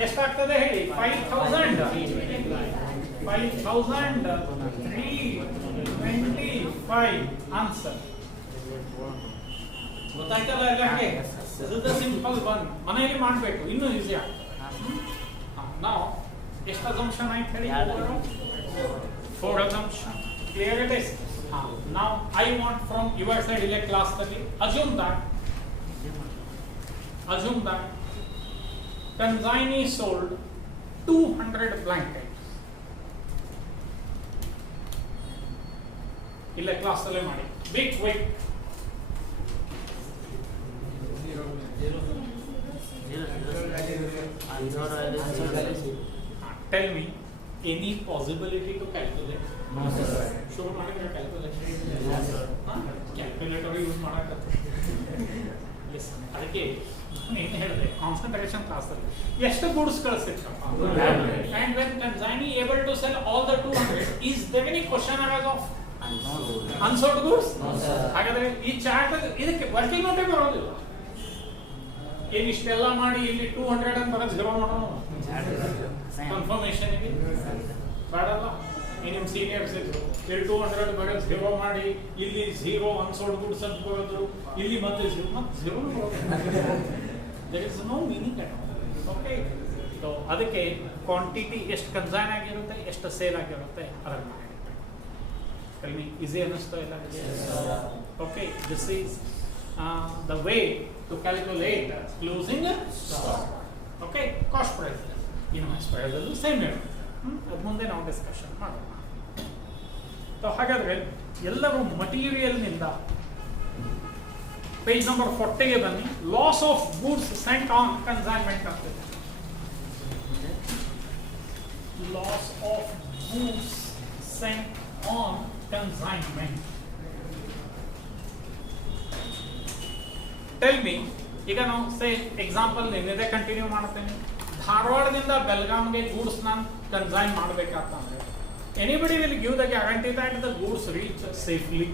ಎಷ್ಟಾಗ್ತದೆ ಹೇಳಿ? 5,325 ಆನ್ಸರ್. ಗೊತ್ತಾಯ್ತಲ್ಲ ಎಲ್ಲರಿಗೆ? This is the simple one. ಮನೆಯಲ್ಲಿ ಮಾಡಬೇಕು, ಇನ್ನೂ ಈಸಿ ಆಗ್ತದೆ. ನಾವು ಎಷ್ಟು assumption ಆಯ್ತು ಹೇಳಿ? 4 assumption. Clear it is? Now I want from your side in a class ನಲ್ಲಿ assume that consignee sold 200 blankets. ಇಲ್ಲ ಕ್ಲಾಸ್ ಅಲ್ಲೇ ಮಾಡಿ. Big quick. Tell me any possibility to calculate? No sir. Show ಮಾಡಿದ್ರೆ calculation. No sir. Calculator use ಮಾಡಕತ್ತೆ. Listen, ಅದಕ್ಕೆ ಏನು ಹೇಳಿದೆ, concentration class ಅಲ್ಲಿ ಎಷ್ಟು ಗೂಡ್ಸ್ ಕಳಿಸಿರ್ಕಪ್ಪ. And when consignee able to sell all the 200, is there any question arise of unsold goods? No sir. ಹಾಗಾದ್ರೆ ಈ ಚಾರ್ಟ್ ಇದಕ್ಕೆ ವರ್ಕಿಂಗ್ ನೋಟೇ ಬರೋದಿಲ್ಲ. ಏನು ಇಷ್ಟೆಲ್ಲ ಮಾಡಿ ಇಲ್ಲಿ 200 ಅಂತ ಬರೋದು ಜೀರೋ ಮಾಡೋಣ ಕನ್ಫರ್ಮೇಷನ್ ಇದೆ ಬೇಡಲ್ಲ. ನಿಮ್ಮ ಸೀನಿಯರ್ಸ್ ಇದ್ರು, ಇಲ್ಲಿ 200 ಬರೋದು ಜೀರೋ ಮಾಡಿ, ಇಲ್ಲಿ ಝೀರೋ ಅನ್ಸೋಲ್ಡ್ ಗುಡ್ಸ್ ಅಂತ ಬರೋದ್ರು, ಇಲ್ಲಿ ಮತ್ತೆ zero there is no meaning at all. Okay, so ಅದಕ್ಕೆ ಕ್ವಾಂಟಿಟಿ ಎಷ್ಟು ಕನ್ಸೈನ್ ಆಗಿರುತ್ತೆ, ಎಷ್ಟು ಸೇಲ್ ಆಗಿರುತ್ತೆ ಅದನ್ನು ಮಾಡಿ. ಕಲ್ಮಿ ಈಸಿ ಅನ್ನಿಸ್ತಾ ಇಲ್ಲ? Okay, this is the way to calculate closing stock. Okay, cost price. Invoice price ಅದು ಸೇಮ್ ಇರುತ್ತೆ. ಅದು ಮುಂದೆ ನಾವು ಡಿಸ್ಕಷನ್ ಮಾಡೋಣ. ಸೊ ಹಾಗಾದ್ರೆ ಎಲ್ಲರೂ ಮಟೀರಿಯಲ್ನಿಂದ ಪೇಜ್ ನಂಬರ್ 40ಗೆ ಬನ್ನಿ. Loss of goods sent on consignment ಆಗ್ತದೆ. Loss of goods sent on consignment. Tell me, ಈಗ ನಾವು ಸೇ ಎಕ್ಸಾಂಪಲ್ ನಿನ್ನೆದೇ ಕಂಟಿನ್ಯೂ ಮಾಡ್ತೇನೆ. ಧಾರವಾಡದಿಂದ ಬೆಳಗಾಂಗೆ ಗೂಡ್ಸ್ ನಾನು ಕನ್ಸೈನ್ ಮಾಡಬೇಕಾಗ್ತಂದ್ರೆ anybody will give the guarantee that the goods reach safely.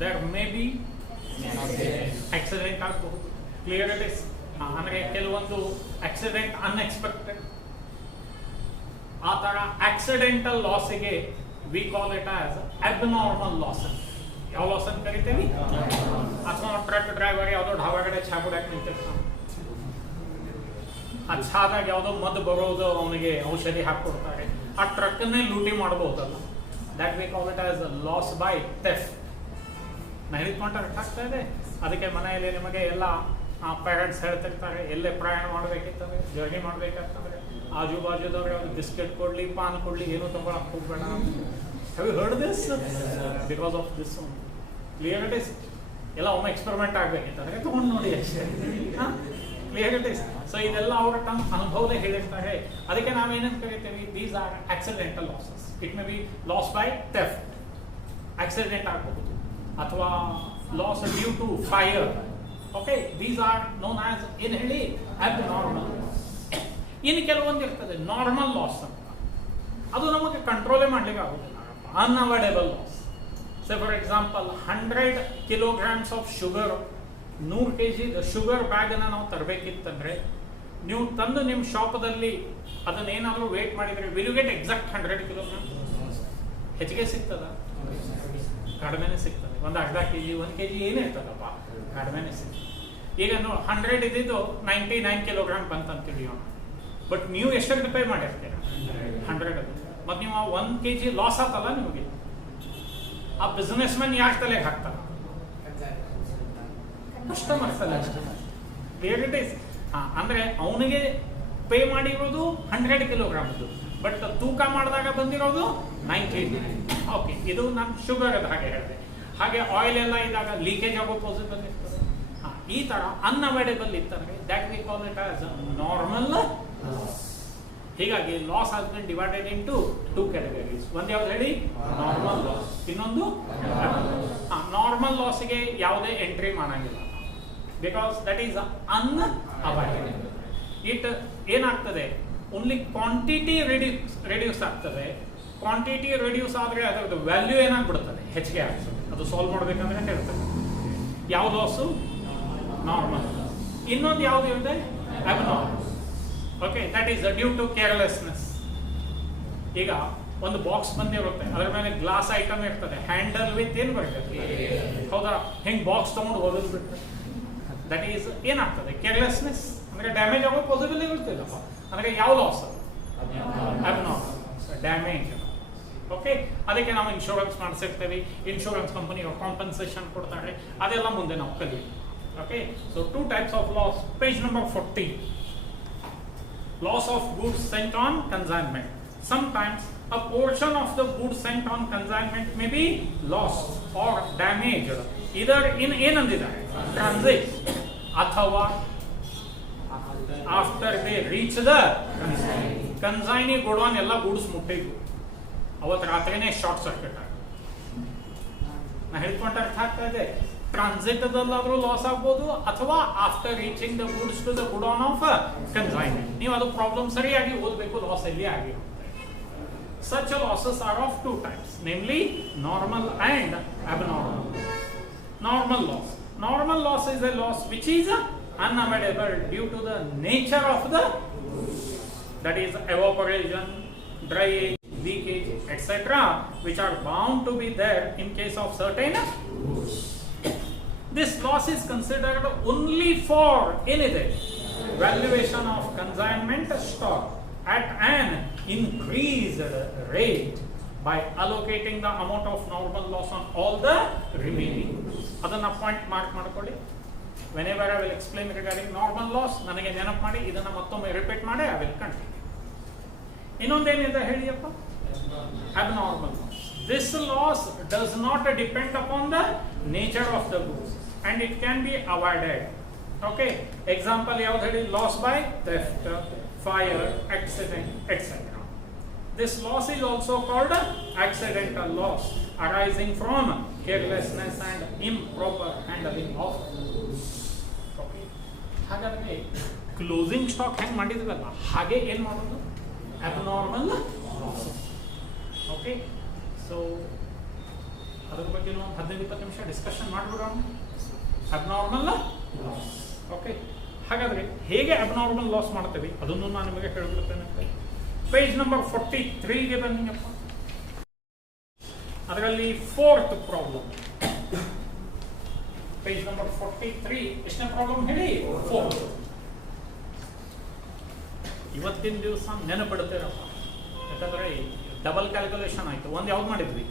There may be accident ಆಗಬಹುದು. Clear it is. ಅಂದರೆ ಕೆಲವೊಂದು ಆಕ್ಸಿಡೆಂಟ್ ಅನ್ಎಕ್ಸ್ಪೆಕ್ಟೆಡ್, ಆ ಥರ ಆಕ್ಸಿಡೆಂಟಲ್ ಲಾಸಿಗೆ we call it as abnormal loss. ಯಾವ ಲಾಸ್ ಅಂತ ಕರಿತೀವಿ? ಅಥವಾ ಟ್ರಕ್ ಡ್ರೈವರ್ ಯಾವುದೋ ಢಾಬಾಗಡೆ ಚಾ ಕುಡಿಯಕ್ಕೆ ನಿಂತಿರ್ತಾನೆ, ಆ ಛಾದಾಗ ಯಾವುದೋ ಮದ್ದು ಬರೋದು, ಅವನಿಗೆ ಔಷಧಿ ಹಾಕ್ಕೊಡ್ತಾರೆ, ಆ ಟ್ರಕ್ಕನ್ನೇ ಲೂಟಿ ಮಾಡಬಹುದಲ್ಲ. That we call it as loss by theft. ನಾ ಹೇಳಿದ್ಕೊಂಡ್ರೆ ಅರ್ಥ ಆಗ್ತಾ ಇದೆ? ಅದಕ್ಕೆ ಮನೆಯಲ್ಲಿ ನಿಮಗೆ ಎಲ್ಲ ಪೇರೆಂಟ್ಸ್ ಹೇಳ್ತಿರ್ತಾರೆ, ಎಲ್ಲೇ ಪ್ರಯಾಣ ಮಾಡಬೇಕಿರ್ತದೆ, ಜರ್ನಿ ಮಾಡಬೇಕಾಗ್ತದೆ, ಆಜು ಬಾಜುದವ್ರು ಯಾವ್ದು ಬಿಸ್ಕೆಟ್ ಕೊಡಲಿ, ಪಾನ್ ಕೊಡಲಿ, ಏನೂ ತಗೊಳಕ್ಕೆ ಹೋಗ್ಬೇಡ. Have you heard this? Because of this clear it is. ಎಲ್ಲ ಒಮ್ಮೆ ಎಕ್ಸ್ಪೆರಿಮೆಂಟ್ ಆಗಬೇಕಿತ್ತಂದ್ರೆ ತೊಗೊಂಡು ನೋಡಿ ಅಷ್ಟೇ. Clear it is. ಸೊ ಇದೆಲ್ಲ ಅವರು ತಮ್ಮ ಅನುಭವದೇ ಹೇಳಿರ್ತಾರೆ. ಅದಕ್ಕೆ ನಾವೇನಂತ ಕರಿತೀವಿ? These are accidental losses. It may be loss by theft, accident ಆಗಬಹುದು, ಅಥವಾ loss due to fire. Okay, these are known as ಏನು ಹೇಳಿ? ಅಬ್ನಾರ್ಮಲ್. ಇನ್ನು ಕೆಲವೊಂದು ಇರ್ತದೆ ನಾರ್ಮಲ್ ಲಾಸ್ ಅಂತ. ಅದು ನಮಗೆ ಕಂಟ್ರೋಲೇ ಮಾಡ್ಲಿಕ್ಕೆ ಆಗೋದಿಲ್ಲ, unavoidable loss. Say for example 100 kilograms of sugar, 100 kg sugar ಬ್ಯಾಗನ್ನು ನಾವು ತರಬೇಕಿತ್ತಂದ್ರೆ ನೀವು ತಂದು ನಿಮ್ಮ ಶಾಪದಲ್ಲಿ ಅದನ್ನೇನಾದರೂ ವೇಟ್ ಮಾಡಿದರೆ will you get exact 100 kilograms? ಹೆಚ್ಚಿಗೆ ಸಿಗ್ತದ? ಕಡಿಮೆನೇ ಸಿಗ್ತದೆ. ಒಂದು ಅರ್ಧ kg 1 kg ಏನಿರ್ತದಪ್ಪ, ಕಡಿಮೆನೇ ಸಿಗ್ತದೆ. ಈಗ 100 ಇದ್ದಿದ್ದು 99 kilogram ಬಂತಂತ ತಿಳಿಯೋಣ. ಬಟ್ ನೀವು ಎಷ್ಟಕ್ಕೆ ಪೇ ಮಾಡಿರ್ತೀರ? 100. ಮತ್ತು ನೀವು 1 kg ಲಾಸ್ ಆತಲ್ಲ ನಿಮಗೆ, ಆ ಬಿಸ್ನೆಸ್ ಮ್ಯಾನ್ ಯಾಕೆ ತಲೆಗೆ ಹಾಕ್ತಾರ? ಕಸ್ಟಮರ್ಸ್ ಅಲ್ಲ ಅಷ್ಟೇ. Clear it is. ಅಂದರೆ ಅವನಿಗೆ ಪೇ ಮಾಡಿರೋದು 100 kilogram, ಬಟ್ ತೂಕ ಮಾಡಿದಾಗ ಬಂದಿರೋದು 9 kg. ಓಕೆ, ಇದು ನಾನು ಶುಗರ್ ಅದು ಹಾಗೆ ಹೇಳಿದೆ. ಹಾಗೆ ಆಯಿಲ್ ಎಲ್ಲ ಇದ್ದಾಗ ಲೀಕೇಜ್ ಆಗೋ ಪಾಸಿಬಲ್ ಇರ್ತದೆ. ಈ ಥರ ಅನ್ಅವಾಯ್ಡಬಲ್ ಇತ್ತಂದ್ರೆ that we call it as normal loss. ಹೀಗಾಗಿ loss has been divided into 2 categories. ಒಂದು ಯಾವ್ದು ಹೇಳಿ? Normal loss. ಇನ್ನೊಂದು ನಾರ್ಮಲ್ ಲಾಸಿಗೆ ಯಾವುದೇ ಎಂಟ್ರಿ ಮಾಡಂಗಿಲ್ಲ, because that is unavoidable. It ಏನಾಗ್ತದೆ? ಓನ್ಲಿ ಕ್ವಾಂಟಿಟಿ ರೆಡ್ಯೂಸ್ ಆಗ್ತದೆ. ಕ್ವಾಂಟಿಟಿ ರೆಡ್ಯೂಸ್ ಆದರೆ ಅದರದ್ದು ವ್ಯಾಲ್ಯೂ ಏನಾಗ್ಬಿಡ್ತದೆ? ಹೆಚ್ಚಿಗೆ ಆಗ್ತದೆ. ಅದು ಸಾಲ್ವ್ ಮಾಡಬೇಕಂದ್ರೆ ಹೇಳ್ತದೆ. ಯಾವ ಲಾಸು? ನಾರ್ಮಲ್. ಇನ್ನೊಂದು ಯಾವುದು ಇರುತ್ತೆ? Abnormal. Okay, that is due to carelessness. ಈಗ ಒಂದು ಬಾಕ್ಸ್ ಬಂದಿರುತ್ತೆ, ಅದರ ಮೇಲೆ ಗ್ಲಾಸ್ ಐಟಮ್ ಇರ್ತದೆ, ಹ್ಯಾಂಡಲ್ ವಿತ್ ಏನು ಬರ್ತದೆ? ಹೌದಾ? ಹಿಂಗೆ ಬಾಕ್ಸ್ ತೊಗೊಂಡು ಹೋಗೋದು ಬಿಟ್ಟರೆ ದಟ್ ಈಸ್ ಏನಾಗ್ತದೆ? ಕೇರ್ಲೆಸ್ನೆಸ್. ಅಂದರೆ ಡ್ಯಾಮೇಜ್ ಆಗೋ ಪಾಸಿಬಲ್ ಇರುತ್ತಿಲ್ಲಪ್ಪ. ಅಂದರೆ ಯಾವ ಲಾಸ್? Abnormal damage. ಓಕೆ, ಅದಕ್ಕೆ ನಾವು ಇನ್ಶೂರೆನ್ಸ್ ಮಾಡಿಸಿರ್ತೀವಿ. ಇನ್ಶೂರೆನ್ಸ್ ಕಂಪನಿ ಕಾಂಪನ್ಸೇಷನ್ ಕೊಡ್ತಾರೆ. ಅದೆಲ್ಲ ಮುಂದೆ ನಾವು ಕಲಿತೀವಿ. Okay, so 2 types of loss. Page number 40. Loss of goods sent on consignment. Sometimes a portion of the goods sent on consignment may be lost or damaged either in ಏನಂದಿದ್ದಾರೆ? Transit ಅಥವಾ after they reach the consignee godown. ಎಲ್ಲ goods ಮುಟ್ಟಿದ್ವು, ಅವತ್ತು ರಾತ್ರಿನೇ short circuit ಆಗ. ನಾ ಹೇಳ್ಕೊಂಡ್ರೆ ಅರ್ಥ ಆಗ್ತಾ ಇದೆ? Transit ದಲ್ಲಾದ್ರೂ loss ಆಗ್ಬೋದು, ಅಥವಾ after reaching the goods to the godown of consignment. ನೀವು ಅದು ಪ್ರಾಬ್ಲಮ್ ಸರಿಯಾಗಿ ಓದಬೇಕು, ಲಾಸ್ ಎಲ್ಲಿ ಆಗಿರುತ್ತೆ. Such losses are of 2 types, namely normal and abnormal. Normal loss. Normal loss is a loss which is unavoidable due to the nature of the, that is evaporation, drying, leakage, etc., which are bound to be there in case of certain goods. This loss is considered only for anything valuation of consignment stock at an increased rate by allocating the amount of normal loss on all the remaining. ಅದನ್ನ point mark ಮಾಡ್ಕೊಳ್ಳಿ. whenever I will explain regarding normal loss, ನನಗೆ ನೆನಪು ಮಾಡಿ, ಇದನ್ನ ಮತ್ತೊಮ್ಮೆ repeat ಮಾಡಿ I will continue. ಇನ್ನೊಂದೇನಿದೆ ಹೇಳಿಯಪ್ಪ? abnormal loss. This loss does not depend upon the nature of the goods and it can be avoided. Okay, example ಯಾವ್ದು ಹೇಳಿ? Loss by theft, fire, accident, etc. This loss is also called accidental loss arising from carelessness and improper handling of goods. Okay, ಹಾಗಾದ್ರೆ closing stock ಹೆಂಗೆ ಮಾಡಿದ್ವಲ್ಲ ಹಾಗೆ ಏನು ಮಾಡೋದು? Abnormal loss. Okay, so ಅದ್ರ ಬಗ್ಗೆ ನಾವು 15-20 ನಿಮಿಷ ಡಿಸ್ಕಷನ್ ಮಾಡಿಬಿಡೋಣ. Abnormal loss. ಓಕೆ, ಹಾಗಾದರೆ ಹೇಗೆ ಅಬ್ನಾರ್ಮಲ್ ಲಾಸ್ ಮಾಡ್ತೇವೆ ಅದನ್ನು ನಾನು ನಿಮಗೆ ಹೇಳ್ಬಿಡ್ತೇನೆ. Page number 43ಗೆ ಬನ್ನಿಯಪ್ಪ. ಅದರಲ್ಲಿ 4th ಪ್ರಾಬ್ಲಮ್. ಪೇಜ್ ನಂಬರ್ 43 ಎಷ್ಟನೇ ಪ್ರಾಬ್ಲಮ್ ಹೇಳಿ? 4. ಇವತ್ತಿನ ದಿವಸ ನೆನಪಿಡ್ತೇರಪ್ಪ, ಯಾಕಂದ್ರೆ ಡಬಲ್ ಕ್ಯಾಲ್ಕುಲೇಷನ್ ಆಯ್ತು. ಒಂದು ಯಾವ್ದು ಮಾಡಿದ್ವಿ?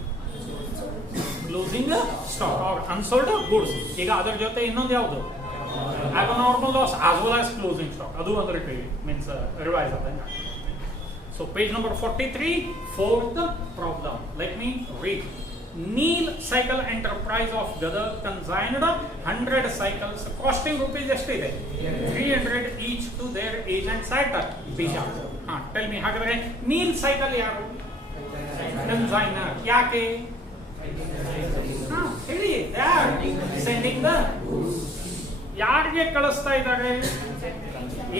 Closing stock or unsold goods. ಈಗ ಅದರ ಜೊತೆ ಇನ್ನೊಂದು ಯಾವುದು? abnormal loss as well as closing stock. ಅದು ಒಂದು ಮೀನ್ಸ್ ರಿವೈಸ್ ಆದಂಗೆ. So page number 43, 4th problem. Let me read. Neil Cycle Enterprise of Gadar consigned 100 cycles costing rupees ಎಷ್ಟಿದೆ? 300 each to their agents at Bijapur. Tell me, ಹಾಗಾದ್ರೆ Neil Cycle ಯಾರು? Consignor. ಯಾಕೆ? ಹೇಳಿ. They are sending the ಯಾರಿಗೆ ಕಳಿಸ್ತಾ ಇದ್ದಾರೆ?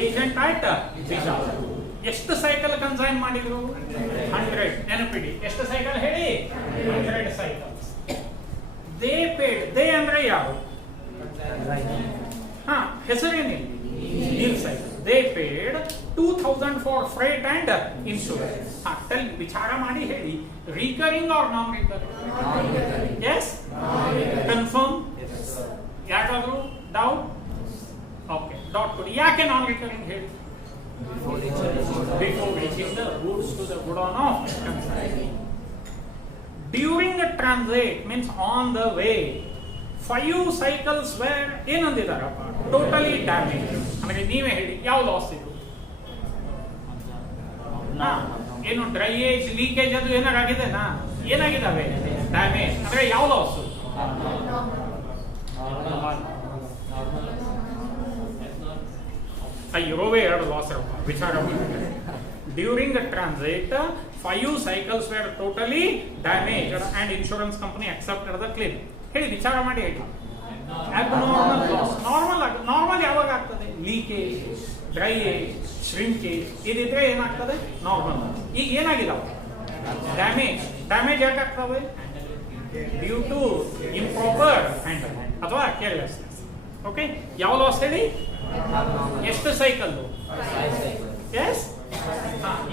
Agent ಆಯ್ತ ಬಿಜಾಪುರ. ಎಷ್ಟು ಸೈಕಲ್ ಕನ್ಸೈನ್ ಮಾಡಿದ್ರು? 100. ನೆನಪಿಡಿ, ಎಷ್ಟು ಸೈಕಲ್ ಹೇಳಿ? 100 ಸೈಕಲ್ಸ್. They paid. ದೇ ಅಂದ್ರೆ ಯಾರು? ಹೆಸರೇನಿಲ್ಲ. Neel cycle. They paid 2000 for freight and insurance. Tell, ವಿಚಾರ ಮಾಡಿ ಹೇಳಿ, recurring or non recurring? Yes. Confirm? ಯಾಕಾದ್ರು ಡೌಟ್? ಓಕೆ, ಡಾಟ್ ಕೊಡಿ. ಯಾಕೆ ನಾನ್ ರಿಕರಿಂಗ್ ಹೇಳಿ? Before reaching the goods to the godown of consignment. During the transit means on the way, 5 cycles were ಏನಂದಿದಾರಪ್ಪ? Totally damage. ಅಂದ್ರೆ ನೀವೇ ಹೇಳಿ ಯಾವ ಲಾಸ್ ಇದು? ಏನು ಡ್ರೈಯೇಜ್, ಲೀಕೇಜ್ ಅದು ಏನಾಗಿದೆನಾ? ಏನಾಗಿದ್ದಾವೆ? ಡ್ಯಾಮೇಜ್. ಅಂದ್ರೆ ಯಾವ ಲಾಸ್? ಇರೋವೇ 2 ಲಾಸ್ ವಿಚಾರ ಮಾಡಿ. During the transit 5 cycles were totally damaged and insurance company accepted the claim. ಹೇಳಿ, ವಿಚಾರ ಮಾಡಿ ಹೇಳಿ. abnormal loss. ನಾರ್ಮಲ್ ಯಾವಾಗ ಆಗ್ತದೆ? ಲೀಕೇಜ್, ಡ್ರೈಯೇಜ್, ಶ್ರಿಂಕೇಜ್ ಇದಿದ್ರೆ ಏನಾಗ್ತದೆ? ನಾರ್ಮಲ್. ಈಗ ಏನಾಗಿದಾವೆ? ಡ್ಯಾಮೇಜ್ ಯಾಕೆ ಆಗ್ತವೆ? ಡ್ಯೂ ಟು ಇಂಪ್ರಾಪರ್ ಹ್ಯಾಂಡಲ್ ಅಥವಾ ಕೇರ್ಲೆಸ್ನೆಸ್. ಓಕೆ, ಯಾವ ಲಾಸ್ ಹೇಳಿ? ಎಷ್ಟು ಸೈಕಲ್? ಎಸ್.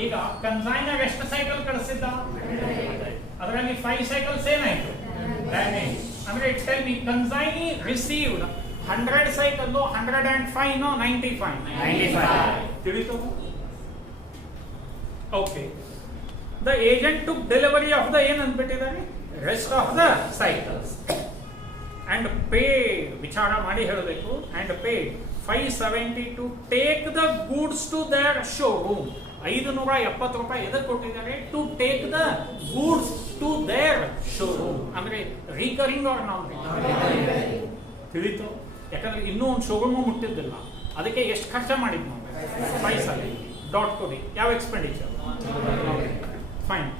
ಈಗ ಕನ್ಸೈನರ್ ಎಷ್ಟು ಸೈಕಲ್ ಕಳಿಸಿದ್ದ? ಅದರಲ್ಲಿ 5 cycles ಏನಾಯ್ತು? ಡ್ಯಾಮೇಜ್. ಅಂದ್ರೆ it tell me consignee received 100 cycle, 105 no 95? ತಿಳಿತು? Okay. The agent took delivery of the ಏನ್ ಅಂದ್ಬಿಟ್ಟಿದ್ದಾರೆ? Rest of the cycles and paid. ವಿಚಾರ ಮಾಡಿ ಹೇಳಬೇಕು. And paid 570 to take the goods to their showroom. 570 ರೂಪಾಯಿ ಎದಕ್ಕೆ ಕೊಟ್ಟಿದ್ದಾರೆ? To take the goods to their showroom. ಅಂದ್ರೆ ರಿಕರಿಂಗ್ ಆರ್ ನಾನ್ ರಿಕರಿಂಗ್? ತಿಳಿತು? ಯಾಕಂದ್ರೆ ಇನ್ನೂ ಒಂದು ಶೋರೂಮ್ ಮುಟ್ಟಿದ್ದಿಲ್ಲ, ಅದಕ್ಕೆ ಎಷ್ಟು ಖರ್ಚು ಮಾಡಿದ್ವಿ ನಾವು? 5 ಡಾಟ್ ಕೊಡಿ. ಯಾವ ಎಕ್ಸ್ಪೆಂಡಿಚರ್? ಫೈನ್.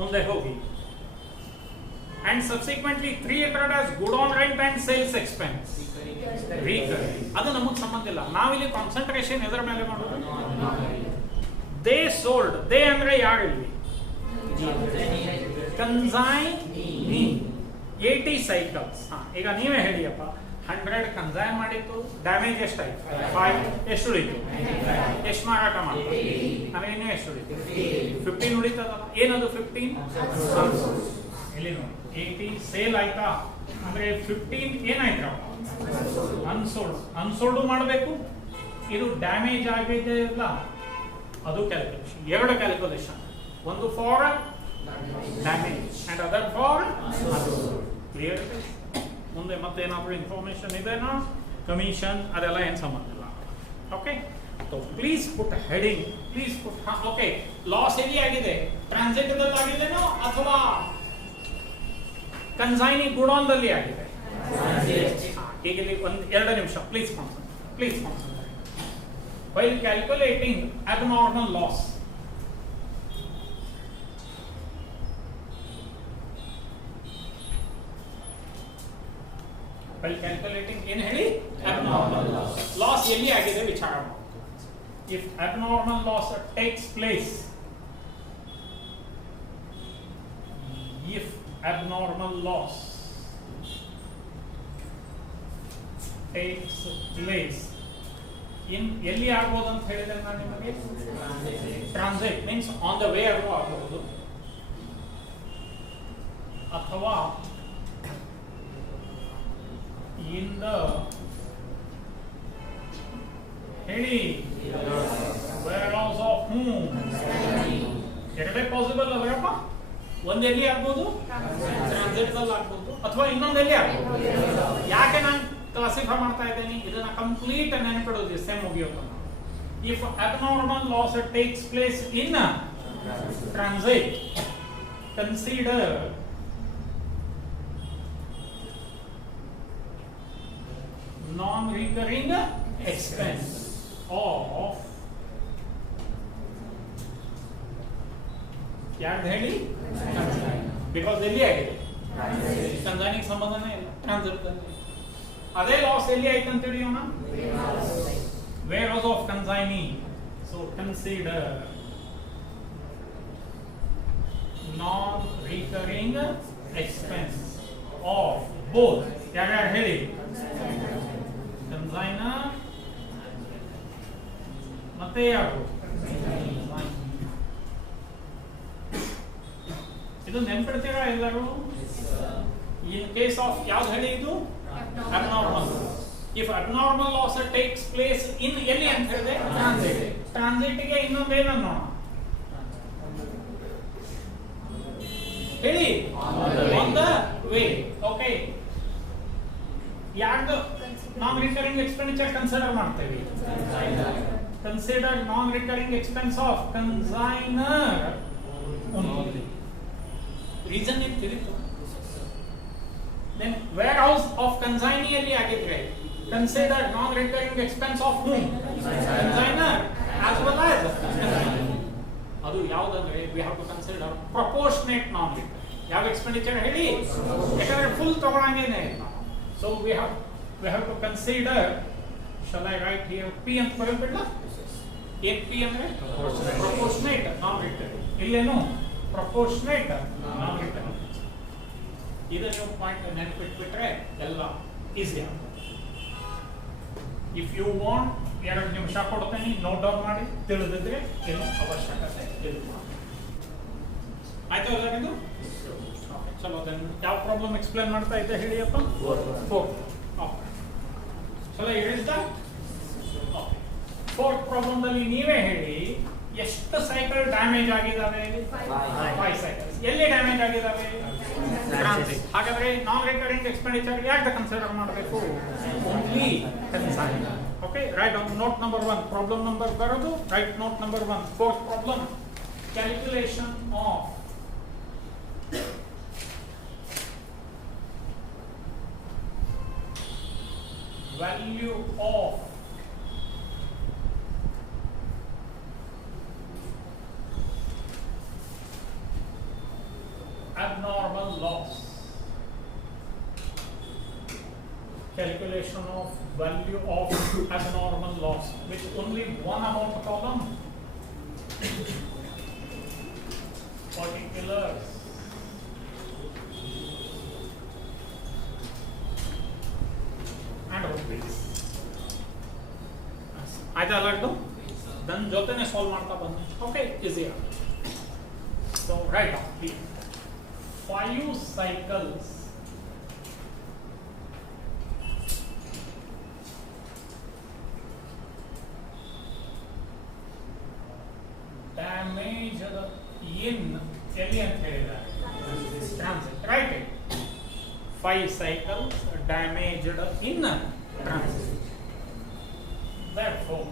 ಮುಂದೆ ಹೋಗಿ. And subsequently 300 as good on rent and sales expense. Recurring. ಅದು ನಮಗೆ ಸಂಬಂಧ ಇಲ್ಲ. ನಾವಿಲ್ಲಿ ಕಾನ್ಸಂಟ್ರೇಷನ್ ಎದರ ಮೇಲೆ ಮಾಡೋದು? They sold. ದೇ ಅಂದ್ರೆ ಯಾರು ಇಲ್ಲಿ? ಕನ್ಸೈನಿ. 80 cycles. ಈಗ ನೀವೇ ಹೇಳಿಯಪ್ಪ. 100 ಕನ್ಸೈನ್ ಮಾಡಿತ್ತು, ಡ್ಯಾಮೇಜ್ ಎಷ್ಟಾಯ್ತು? 5. ಎಷ್ಟು ಉಳಿತು? ಎಷ್ಟು ಮಾರಾಟ ಮಾಡ್ತಾರೆ? ಅಂದ್ರೆ ಇನ್ನೂ ಎಷ್ಟು ಉಳಿತು? 15 ಉಳಿತದಲ್ಲ. ಏನದು 15? ಇಲ್ಲಿ ನೋಡಿ, 80 ಸೇಲ್ ಆಯ್ತಾ? ಅಂದ್ರೆ 15 ಏನಾಯ್ತಪ್ಪ? ಅನ್ಸೋಲ್ಡ್ ಮಾಡಬೇಕು. ಇದು ಡ್ಯಾಮೇಜ್ ಆಗಿದೆ ಇಲ್ಲ, ಅದು ಕ್ಯಾಲ್ಕುಲೇಷನ್. 2 ಕ್ಯಾಲ್ಕುಲೇಷನ್, ಒಂದು for damage and other for clear. ಮುಂದೆ ಮತ್ತೆ ಏನಾದರೂ ಇನ್ಫಾರ್ಮೇಶನ್ ಇದೆನಾ? ಕಮಿಷನ್ ಅದೆಲ್ಲ ಏನು ಸಂಬಂಧ ಇಲ್ಲ. Okay, So please put heading. Please put okay. Loss ಎಲ್ಲಿ ಆಗಿದೆ? ಟ್ರಾನ್ಸಿಟ್ ದಲ್ಲಿ ಆಗಿದೆನೋ ಅಥವಾ ಕನ್ಸೈನಿ ಗುಡಾನ್ದಲ್ಲಿ ಆಗಿದೆ? ಈಗ ಇಲ್ಲಿ ಒಂದು 2 ನಿಮಿಷ please concentrate. While calculating abnormal loss, ಏನು ಹೇಳಿ? abnormal loss ಎಲ್ಲಿ ಆಗಿದೆ ವಿಚಾರ ಮಾಡಿ. If abnormal loss takes place, in ಎಲ್ಲಿ ಆಗಬಹುದು ಅಂತ ಹೇಳಿದ್ರೆ ನಾನು ನಿಮಗೆ transit means on the way ಆಗಬಹುದು ಅಥವಾ in the ಹೇಳಿ warehouse of whom? ಎರಡೇ ಪಾಸಿಬಲ್ ಅವರಪ್ಪ. ಒಂದು ಎಲ್ಲಿ ಆಗ್ಬೋದು? ಟ್ರಾನ್ಸಿಟ್ ದಲ್ಲಿ ಆಗ್ಬೋದು ಅಥವಾ ಇನ್ನೊಂದು ಎಲ್ಲಿ ಆಗ್ಬೋದು. ಯಾಕೆ ನಾನು ಕ್ಲಾಸಿಫೈ ಮಾಡ್ತಾ ಇದ್ದೇನೆ ಇದನ್ನ ಕಂಪ್ಲೀಟ್ ನೆನಪಿಡೋದು ಸೇಮ್ ಮುಗಿಯೋದು. If abnormal loss takes place in transit, consider non-recurring expense of ಯಾರ್ದು ಹೇಳಿ? ಬಿಕಾಸ್ ಎಲ್ಲಿ ಆಗಿದೆ? ಕನ್ಸೈನಿಗೆ ಸಂಬಂಧನೇ ಇಲ್ಲ ಟ್ರಾನ್ಸಿಟ್ ಅಲ್ಲಿ. ಅದೇ ಲಾಸ್ ಎಲ್ಲಿ ಆಯ್ತು ಅಂತ ತಿಳಿಯೋಣ. Warehouse of consignee. So consider non recurring expense of both. ಯಾರ್ಯಾರು ಹೇಳಿ? ಕನ್ಸೈನರ್ ಮತ್ತೆ ಯಾರು? ಇದು ನೆನ್ಪಿಡ್ತೀರಾ ಎಲ್ಲರೂ? ಇನ್ ಕೇಸ್ ಆಫ್ ಯಾವ್ದು ಹೇಳಿ ಇದು? Abnormal. If abnormal loss takes place in ಎಲ್ಲಿ ಅಂತ ಹೇಳಿದೆ? ಟ್ರಾನ್ಸಿಟ್. ಟ್ರಾನ್ಸಿಟ್ಗೆ ಇನ್ನೊಂದು ಏನನ್ನೋ ಹೇಳಿ? On the way. ಓಕೆ, ಯಾರ್ದು ನಾನ್ ರಿಕರಿಂಗ್ ಎಕ್ಸ್ಪೆಂಡಿಚರ್ ಕನ್ಸಿಡರ್ ಮಾಡ್ತೇವೆ? Consider non recurring expense of consignor only. Reason ಏನು ತಿಳಿತು? then warehouse of consignee ಅಲ್ಲಿ ಆಗಿದ್ರೆ consider non recurring expense of whom? Consigner as well as consignee. ಅದು ಯಾವುದಂದ್ರೆ we have to consider proportionate non recurring. ಯಾವ expenditure ಹೇಳಿ? ಯಾಕಂದ್ರೆ full ತಗೊಳಂಗೇನೆ ಇಲ್ಲ. So we have to consider, shall I write here P ಅಂತ ಬರೆಯಬೇಡ? ಏನ್ P ಅಂದ್ರೆ proportionate non recurring. ಇಲ್ಲೇನು proportionate non recurring. ಇದನ್ನು ಪಾಯಿಂಟ್ ನೆನಪಿಟ್ಬಿಟ್ರೆ ಎಲ್ಲ ಈಸಿ ಆಗುತ್ತೆ. ಇಫ್ ಯು ವಾಂಟ್ 2 ನಿಮಿಷ ಕೊಡ್ತೇನೆ, ನೋಟ್ ಡೌನ್ ಮಾಡಿ, ತಿಳಿದಿದ್ರೆ ಏನು ಅವಶ್ಯಕತೆ ಇಲ್ಲ. ಆಯ್ತು ಎಲ್ಲರಿಗೂ? ಚಲೋ ಯಾವ ಪ್ರಾಬ್ಲಮ್ ಎಕ್ಸ್ಪ್ಲೇನ್ ಮಾಡ್ತಾ ಇದ್ದೆ ಹೇಳಿಯಪ್ಪ? 4. ಚಲೋ ಹೇಳಿದ್ದ? 4th ಪ್ರಾಬ್ಲಮ್ದಲ್ಲಿ ನೀವೇ ಹೇಳಿ ಎಷ್ಟು ಸೈಕಲ್ ಡ್ಯಾಮೇಜ್ ಆಗಿದಾವೆ? 5 ಸೈಕಲ್ಸ್. ಎಲ್ಲಿ ಡ್ಯಾಮೇಜ್ ಆಗಿದಾವೆ? ಟ್ರಾನ್ಸಿಟ್. ಹಾಗಾದ್ರೆ ನಾನ್ ರಿಕರಿಂಗ್ ಎಕ್ಸ್ಪೆಂಡಿಚರ್ ಯಾಕೆ ಕನ್ಸಿಡರ್ ಮಾಡಬೇಕು? Only consignor. Okay, right note number 1. Problem number ಬರೋದು right note number 1. 4th problem, calculation of value of abnormal loss. Calculation of value of abnormal loss with only one amount column. Particulars. And rupees. ಆಯ್ತಾ ಎಲ್ಲರಿಗೂ? ನನ್ನ ಜೊತೆನೆ solve ಮಾಡ್ತಾ ಬನ್ನಿ. Okay, easy ಆಗುತ್ತೆ. So right of 5 cycles damaged in ಎಲ್ಲಿ ಅಂತ ಹೇಳಿದ್ದಾರೆ? Transit. Right. 5 cycles damaged in transit. Therefore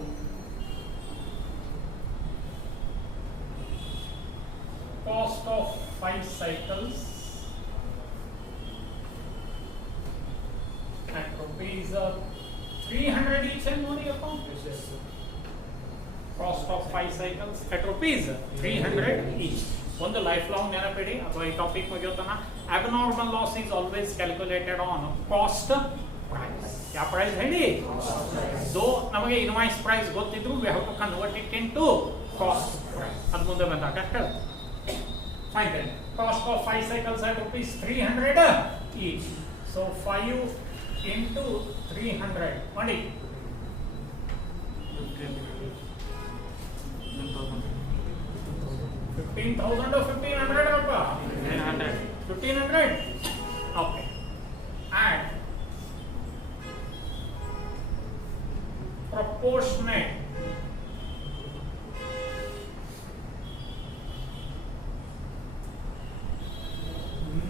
Cost of 5 cycles at rupees 300 each. ಒಂದು ಲೈಫ್ ಲಾಂಗ್ ನೆನಪಿಡಿ ಅಥವಾ ಈ ಟಾಪಿಕ್ ಮುಗಿಯೋತನ abnormal loss is always calculated on cost price. ಯಾವ ಪ್ರೈಸ್ ಹೇಳಿ? ಸೊ ನಮಗೆ ಇನ್ವಾಯ್ಸ್ ಪ್ರೈಸ್ ಗೊತ್ತಿದ್ರು we have to convert it into cost price. ಅದು ಮುಂದೆ ಬಂದಾಗ ಹೇಳಿ. Fine then. Cost of 5 cycles at rupees 300 each. So 5 into 300 ಮಾಡಿ 15,000 or 1,500 appa? 1,500. 1,500? Okay. Add proportionate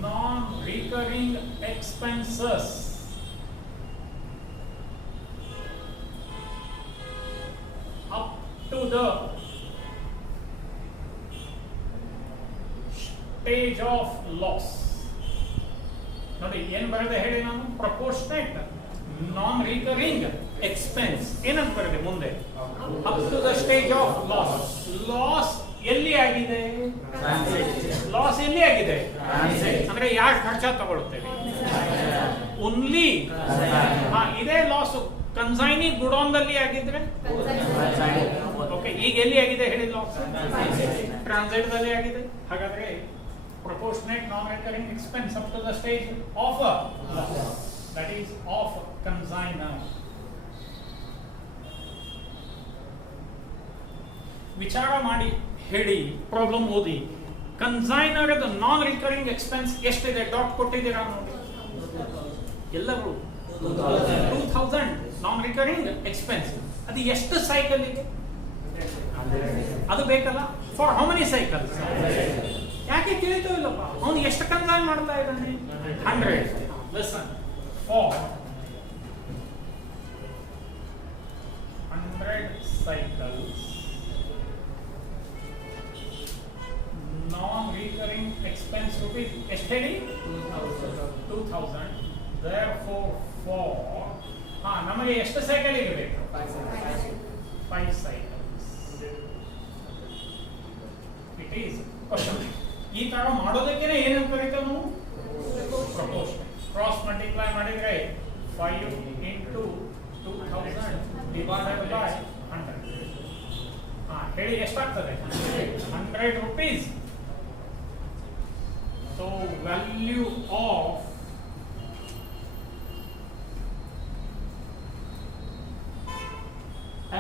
non-recurring expenses up to the stage of loss. ನೋಡಿ ಏನು ಬರೆದೆ ಹೇಳಿ ನಾನು? ಪ್ರಪೋರ್ಷನೇಟ್ ನಾನ್ ರಿಕರಿಂಗ್ ಎಕ್ಸ್ಪೆನ್ಸ್ ಏನಂತ ಬರೆದೆ ಮುಂದೆ? Up to the stage of loss. Loss ಎಲ್ಲಿ ಆಗಿದೆ? ಲಾಸ್ ಎಲ್ಲಿ ಆಗಿದೆ ಅಂದ್ರೆ ಯಾರು ಖರ್ಚ ತಗೊಳ್ತೇವೆ? ಓನ್ಲಿ ಇದೇ ಲಾಸ್ ಕನ್ಸೈನಿ ಗುಡೌನ್ದಲ್ಲಿ ಆಗಿದ್ರೆ ಓಕೆ. ಈಗ ಎಲ್ಲಿ ಆಗಿದೆ ಹೇಳಿ ಲಾಸ್? ಟ್ರಾನ್ಸಿಟ್ ದಲ್ಲಿ ಆಗಿದೆ. ಹಾಗಾದ್ರೆ proportionate non-recurring expense up to the stage of a loss, that is of consignment. ವಿಚಾರ ಮಾಡಿ ಹೇಳಿ, ಪ್ರಾಬ್ಲಮ್ ಓದಿ. ಕನ್ಸೈನರ್ ನಾನ್ ರಿಕರಿಂಗ್ ಎಕ್ಸ್ಪೆನ್ಸ್ ಎಷ್ಟಿದೆ? ಡಾಟ್ ಕೊಟ್ಟಿದ್ದೀರಾ ನೋಡಿ ಎಲ್ಲರೂ. 2000 ನಾನ್ ರಿಕರಿಂಗ್ ಎಕ್ಸ್ಪೆನ್ಸ್. ಅದು ಎಷ್ಟು ಸೈಕಲ್ ಇದೆ? ಅದು ಬೇಕಲ್ಲ. For how many cycles? ಯಾಕೆ ತಿಳಿತು ಇಲ್ಲಪ್ಪ? ಅವನು ಎಷ್ಟು ಕನ್ಸೈನ್ ಮಾಡ್ತಾ ಇದ್ದಾನೆ? 100. Listen, for 100 cycles, non-recurring expense rupees ಎಷ್ಟು ಹೇಳಿ? 2000. Therefore, for ನಮಗೆ ಎಷ್ಟು ಸೈಕಲ್ ಬೇಕು? 5 cycles. It is question. ಈ ತರ ಮಾಡೋದಕ್ಕೆ ಏನಂತ ಕರೀತೀವಿ ನಾವು? ಪ್ರಪೋರ್ಷನ್. ಕ್ರಾಸ್ ಮಲ್ಟಿಪ್ಲೈ ಮಾಡಿದ್ರೆ 5 into 2000 divided by 100. ಹೇಳಿ ಎಷ್ಟಾಗ್ತದೆ? 100 rupees. So value of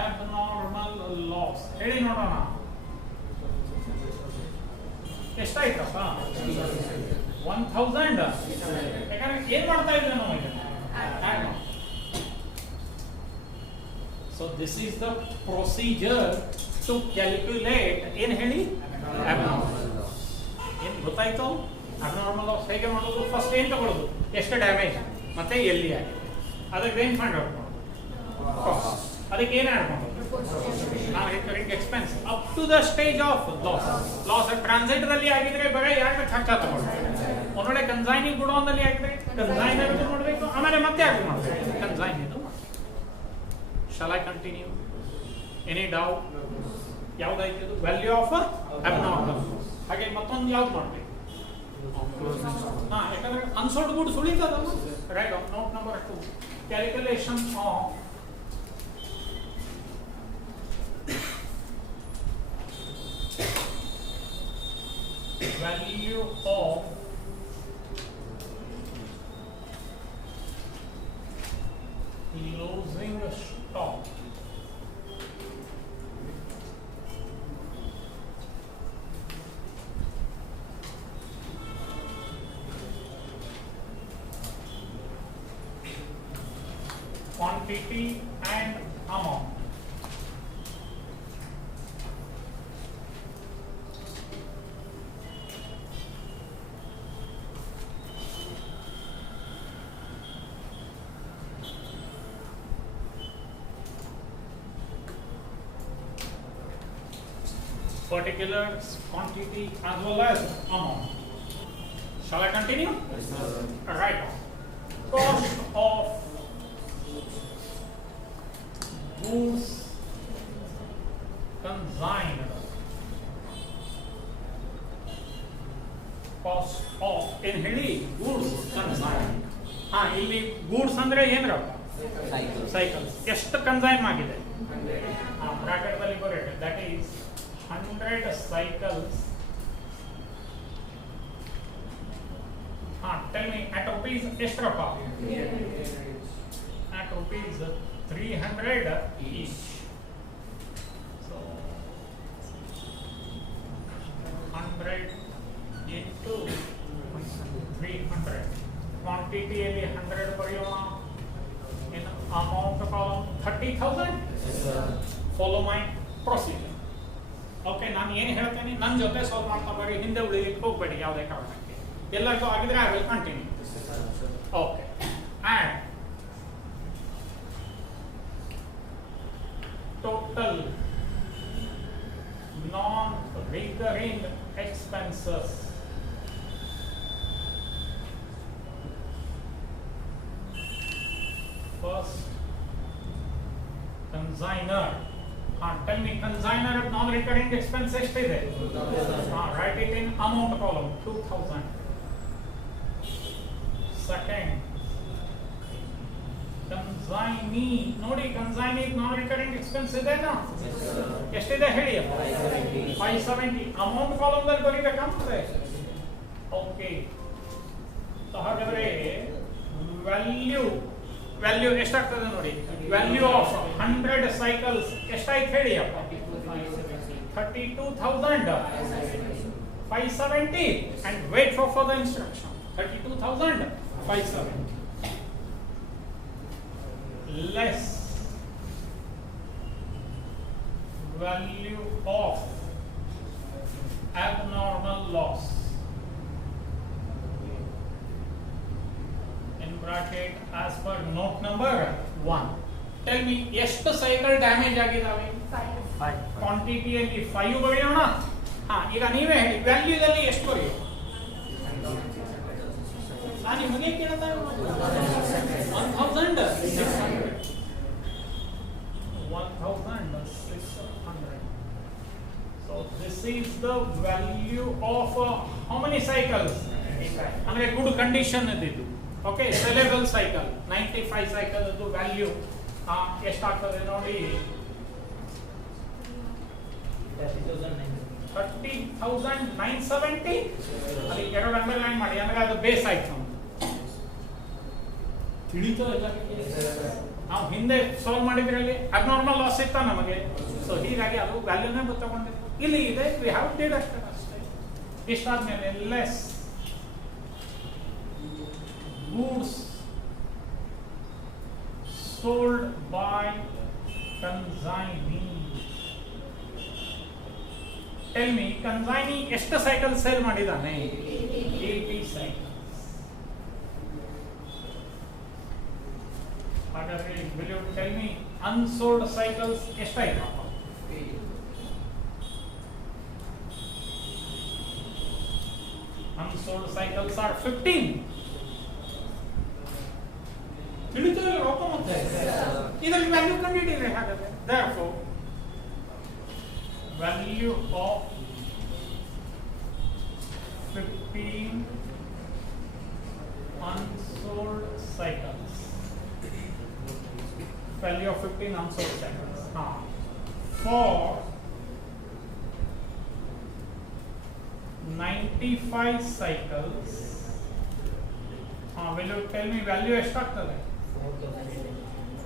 abnormal loss ಹೇಳಿ ನೋಡೋಣ. ಎಷ್ಟಾಯ್ತಪ್ಪ? 1000. ಯಾಕಂದ್ರೆ ಏನ್ ಮಾಡ್ತಾ ಇದ್ವಿ ನಾವು ಇದನ್ನ? So this is the procedure to calculate ಏನ್ ಹೇಳಿ? Abnormal loss. ಏನ್ ಗೊತ್ತಾಯ್ತು? ಅಬ್ನಾರ್ಮಲ್ ಲಾಸ್ ಹೇಗೆ ಮಾಡೋದು? ಫಸ್ಟ್ ಏನ್ ತಗೊಳ್ಳೋದು? ಎಷ್ಟು ಡ್ಯಾಮೇಜ್ ಮತ್ತೆ ಎಲ್ಲಿ ಆಗಿದೆ ಅದಕ್ಕೆ ಏನ್ ಫೈಂಡ್ ಔಟ್ ಮಾಡೋದು? ಕಾಸ್ಟ್. ಅದಕ್ಕೆ ಏನು ಆಡ್ ಮಾಡೋದು? Non recurring expense up to the stage of loss. Loss transit ದಲ್ಲಿ ಆಗಿದ್ರೆ ಬರೀ ಯಾಕೆ ಖರ್ಚ ತಗೊಳ್ಬೇಕು? ಒಂದೊಳ್ಳೆ ಕನ್ಸೈನಿಂಗ್ ಗುಡೌನ್ ದಲ್ಲಿ ಆಗಿದ್ರೆ ಕನ್ಸೈನರ್ ಮಾಡಬೇಕು, ಆಮೇಲೆ ಮತ್ತೆ ಯಾಕೆ ಮಾಡಬೇಕು? ಕನ್ಸೈನ್ ಇದು. Shall I continue? Any doubt? ಯಾವ್ದಾಯ್ತು ಇದು? Value of abnormal. ಹಾಗೆ ಮತ್ತೊಂದು ಯಾವ್ದು ಮಾಡಬೇಕು? ಯಾಕಂದ್ರೆ ಅನ್ಸೋಲ್ಡ್ ಗುಡ್ಸ್ ಉಳಿತದಲ್ಲ. Right. Note number 2, calculation of value of closing stock. Quantity and amount. Particulars, quantity as well as amount. Shall I continue? Yes, sir. Right. Cost of goods consigned cost of ಏನು ಹೇಳಿ goods consigned. ಇಲ್ಲಿ goods ಅಂದ್ರೆ ಏನ್ರಪ್ಪ cycles. ಎಷ್ಟು consign ಆಗಿದೆ bracket ದಲ್ಲಿ ಬರುತ್ತೆ, that is 100 cycles. Tell me at rupees ಎಷ್ಟರಪ್ಪ? At rupees 300 each. So 100 into 300. Quantity ಅಲ್ಲಿ 100 ಬರೆಯೋಣ. In amount column 30,000. Follow my procedure. Okay, ನಾನು ಏನು ಹೇಳ್ತೇನೆ ನನ್ನ ಜೊತೆ ಸಾಲ್ವ್ ಮಾಡ್ತಾ ಬರ್ರಿ, ಹಿಂದೆ ಉಳಿಲಿಕ್ಕೆ ಹೋಗಬೇಡಿ ಯಾವುದೇ ಕಾರಣಕ್ಕೆ. ಎಲ್ಲರಿಗೂ ಆಗಿದ್ರೆ I will continue. Okay, and total non recurring expenses first consignor. Tell me consignor non-recurring expense ಎಷ್ಟಿದೆ? Write it in amount column 2000. Second, consignee. ನೋಡಿ consignee non-recurring expense ಇದೆನಾ? ಎಷ್ಟಿದೆ ಹೇಳಿ? 570. amount column ದಲ್ಲಿ ಬರೀಬೇಕಂತೆ. ಓಕೆ, ಸೊ ಹಾಗಾದ್ರೆ ವ್ಯಾಲ್ಯೂ ಎಷ್ಟಾಗ್ತದೆ ನೋಡಿ. Value of 100 cycles ಎಷ್ಟಾಯ್ತು ಹೇಳಿ ಅಪ್ಪ? 32,570. and wait for further instruction. 32,570 less value of abnormal loss in bracket as per note number 1. Tell me ಎಷ್ಟು ಸೈಕಲ್ ಡ್ಯಾಮೇಜ್ ಆಗಿದಾವೆ? 5. ಕ್ವಾಂಟಿಟಿಯಲ್ಲಿ 5 ಬರೆಯೋಣ. ಈಗ ನೀವೇ ಹೇಳಿ ವ್ಯಾಲ್ಯೂದಲ್ಲಿ ಎಷ್ಟು ಬರೆಯೋ? ನಾನು ನಿಮಗೆ ಕೇಳ್ತಾ ಇರೋದು 1,600. So this is the value of how many cycles? ಅಂದ್ರೆ ಗುಡ್ ಕಂಡೀಷನ್ ಇದ್ದು. ಓಕೆ, ಸೆಲೆಬಲ್ ಸೈಕಲ್ 95 ಸೈಕಲ್ ಅದು ವ್ಯಾಲ್ಯೂ ಎಷ್ಟಾಗ್ತದೆ ನೋಡಿ? 30,970. ಅಲ್ಲಿ ಎರಡು ಅಂಡರ್ಲೈನ್ ಮಾಡಿ, ಅಂದ್ರೆ ಅದು ಬೇಸ್ ಆಯ್ತು. ತಿಳಿತೋ ಇಲ್ಲ? ನಾವು ಹಿಂದೆ ಸಾಲ್ವ್ ಮಾಡಿದ್ರಲ್ಲಿ ಅಬ್ನಾರ್ಮಲ್ ಲಾಸ್ ಇತ್ತ ನಮಗೆ, ಸೊ ಹೀಗಾಗಿ ಅದು ವ್ಯಾಲ್ಯೂನೇ ತಗೊಂಡಿದ್ದು. ಇಲ್ಲಿ ಇದೆ, ವಿ ಹ್ಯಾವ್ ಡಿಡಕ್ಟೆಡ್ ಅಷ್ಟೇ. ಇಷ್ಟಾದ್ಮೇಲೆ less goods sold by consignee. Tell me consignee ಎಷ್ಟು ಸೈಕಲ್ ಸೇಲ್ ಮಾಡಿದಾನೆ? 80 cycles. ಹಾಗಾದ್ರೆ will you tell me unsold cycles ಎಷ್ಟಾಯ್ತು? unsold cycles are 15. ತಿಳಿತದೆ ರೊಕ್ಕ ಮತ್ತೆ ಇದರಲ್ಲಿ ವ್ಯಾಲ್ಯೂ ಕಂಡುಹಿಡಿಯಿರಿ. ಹಾಗಾದ್ರೆ therefore value of 15 unsold cycles. Value of 15 unsold cycles. For 95 cycles, will you tell me value ಎಷ್ಟಾಗ್ತದೆ?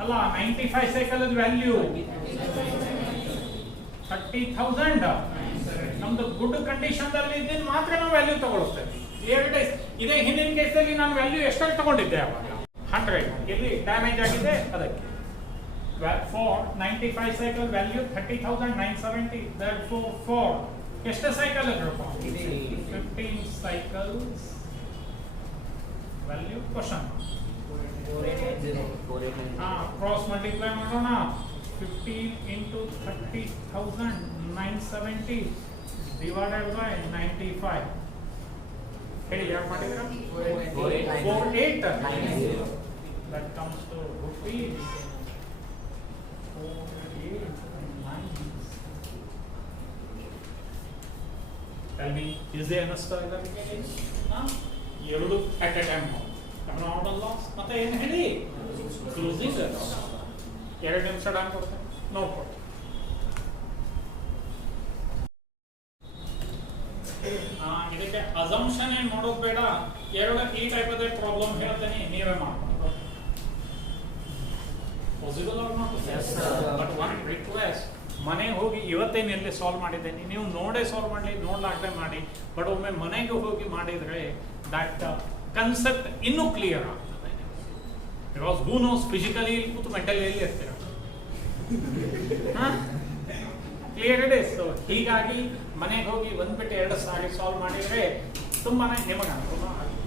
ಅಲ್ಲ, 95 ಸೈಕಲ್ ವ್ಯಾಲ್ಯೂ 30,000. ನಮ್ದು ಗುಡ್ ಕಂಡೀಷನ್ ಅಲ್ಲಿ ಇದ್ದೀನಿ ಮಾತ್ರ ನಾವು ವ್ಯಾಲ್ಯೂ ತಗೊಳ್ತೇವೆ. ಇದೇ ಹಿಂದಿನ ಕೇಸಲ್ಲಿ ನಾನು ವ್ಯಾಲ್ಯೂ ಎಷ್ಟಾಗಿ ತಗೊಂಡಿದ್ದೆ ಅವಾಗ? 100. ಇಲ್ಲಿ ಡ್ಯಾಮೇಜ್ ಆಗಿದೆ ಅದಕ್ಕೆ. For 95 cycle value 30,970. Therefore for ಎಷ್ಟು ಸೈಕಲ್ ಇದ್ರಪ್ಪ? 15 cycles value question. Cross multiply ಮಾಡೋಣ. 15 into 30,970 divided by 95. ಹೇಳಿ ಯಾರು ಮಾಡಿದ್ರ? 4890. That comes to rupees 4890. Tell me, is there ಅನ್ನಿಸ್ತಾ ಇಲ್ಲ ಎರಡು at a time abnormal loss ಮತ್ತೆ ಏನು ಹೇಳಿ ಕ್ಲೋಸಿಂಗ್ ಎರಡು ನಿಮಿಷ ಟೈಮ್ ಕೊಡ್ತೇನೆ ನೋಡ್ಕೊಡಿ. ಇದಕ್ಕೆ ಅಸಂಪ್ಷನ್ ಏನು ಮಾಡೋದು ಬೇಡ, ಎರಡು ಈ ಟೈಪ್ ಅದೇ ಪ್ರಾಬ್ಲಮ್ ಹೇಳ್ತೇನೆ, ನೀವೇ ಮಾಡ್ಬೋದು. Possible or not? But one request, ಮನೆಗೆ ಹೋಗಿ ಇವತ್ತೇನು ಎಲ್ಲಿ ಸಾಲ್ವ್ ಮಾಡಿದ್ದೇನೆ ನೀವು ನೋಡೇ ಸಾಲ್ವ್ ಮಾಡಲಿ, ನೋಡ್ಲಾಗದೆ ಮಾಡಿ, ಬಟ್ ಒಮ್ಮೆ ಮನೆಗೆ ಹೋಗಿ ಮಾಡಿದರೆ ದಟ್ ಕನ್ಸೆಪ್ಟ್ ಇನ್ನೂ ಕ್ಲಿಯರ್ ಆಗ್ತದೆ. ಬಿಕಾಸ್ ಹೂ ನೋಸ್ ಫಿಸಿಕಲಿ ಇಲ್ಲಿ ಕೂತು ಮೆಂಟಲಿ ಎಲ್ಲಿ ಇರ್ತೀರ, ಕ್ಲಿಯರ್ ಇದೆ. ಸೊ ಹೀಗಾಗಿ ಮನೆಗೆ ಹೋಗಿ ಒಂದ್ಬಿಟ್ಟು ಎರಡು ಸಾರಿ ಸಾಲ್ವ್ ಮಾಡಿದರೆ ತುಂಬಾ ನಿಮಗೆ ಅನುಕೂಲ ಆಗುತ್ತೆ.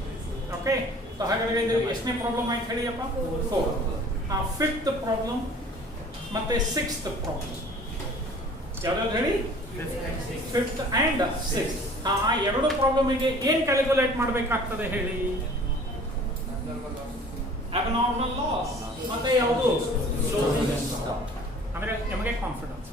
ಓಕೆ, ಸೊ ಹಾಗಾದ್ರೆ ಇದು ಎಷ್ಟನೇ ಪ್ರಾಬ್ಲಮ್ ಆಯ್ತು ಹೇಳಿಯಪ್ಪ? 4. ಫಿಫ್ತ್ ಪ್ರಾಬ್ಲಮ್ ಮತ್ತೆ ಸಿಕ್ಸ್ತ್ ಪ್ರಾಬ್ಲಮ್ ಯಾವ್ದಾದ್ರು ಹೇಳಿ? Fifth and sixth. ಆ ಎರಡು ಪ್ರಾಬ್ಲಮಿಗೆ ಏನ್ ಕ್ಯಾಲ್ಕುಲೇಟ್ ಮಾಡಬೇಕಾಗ್ತದೆ ಹೇಳಿ? ಅಬ್ನಾರ್ಮಲ್ ಲಾಸ್ ಮತ್ತೆ ಯಾವುದು? ಅಂದ್ರೆ ನಿಮಗೆ ಕಾನ್ಫಿಡೆನ್ಸ್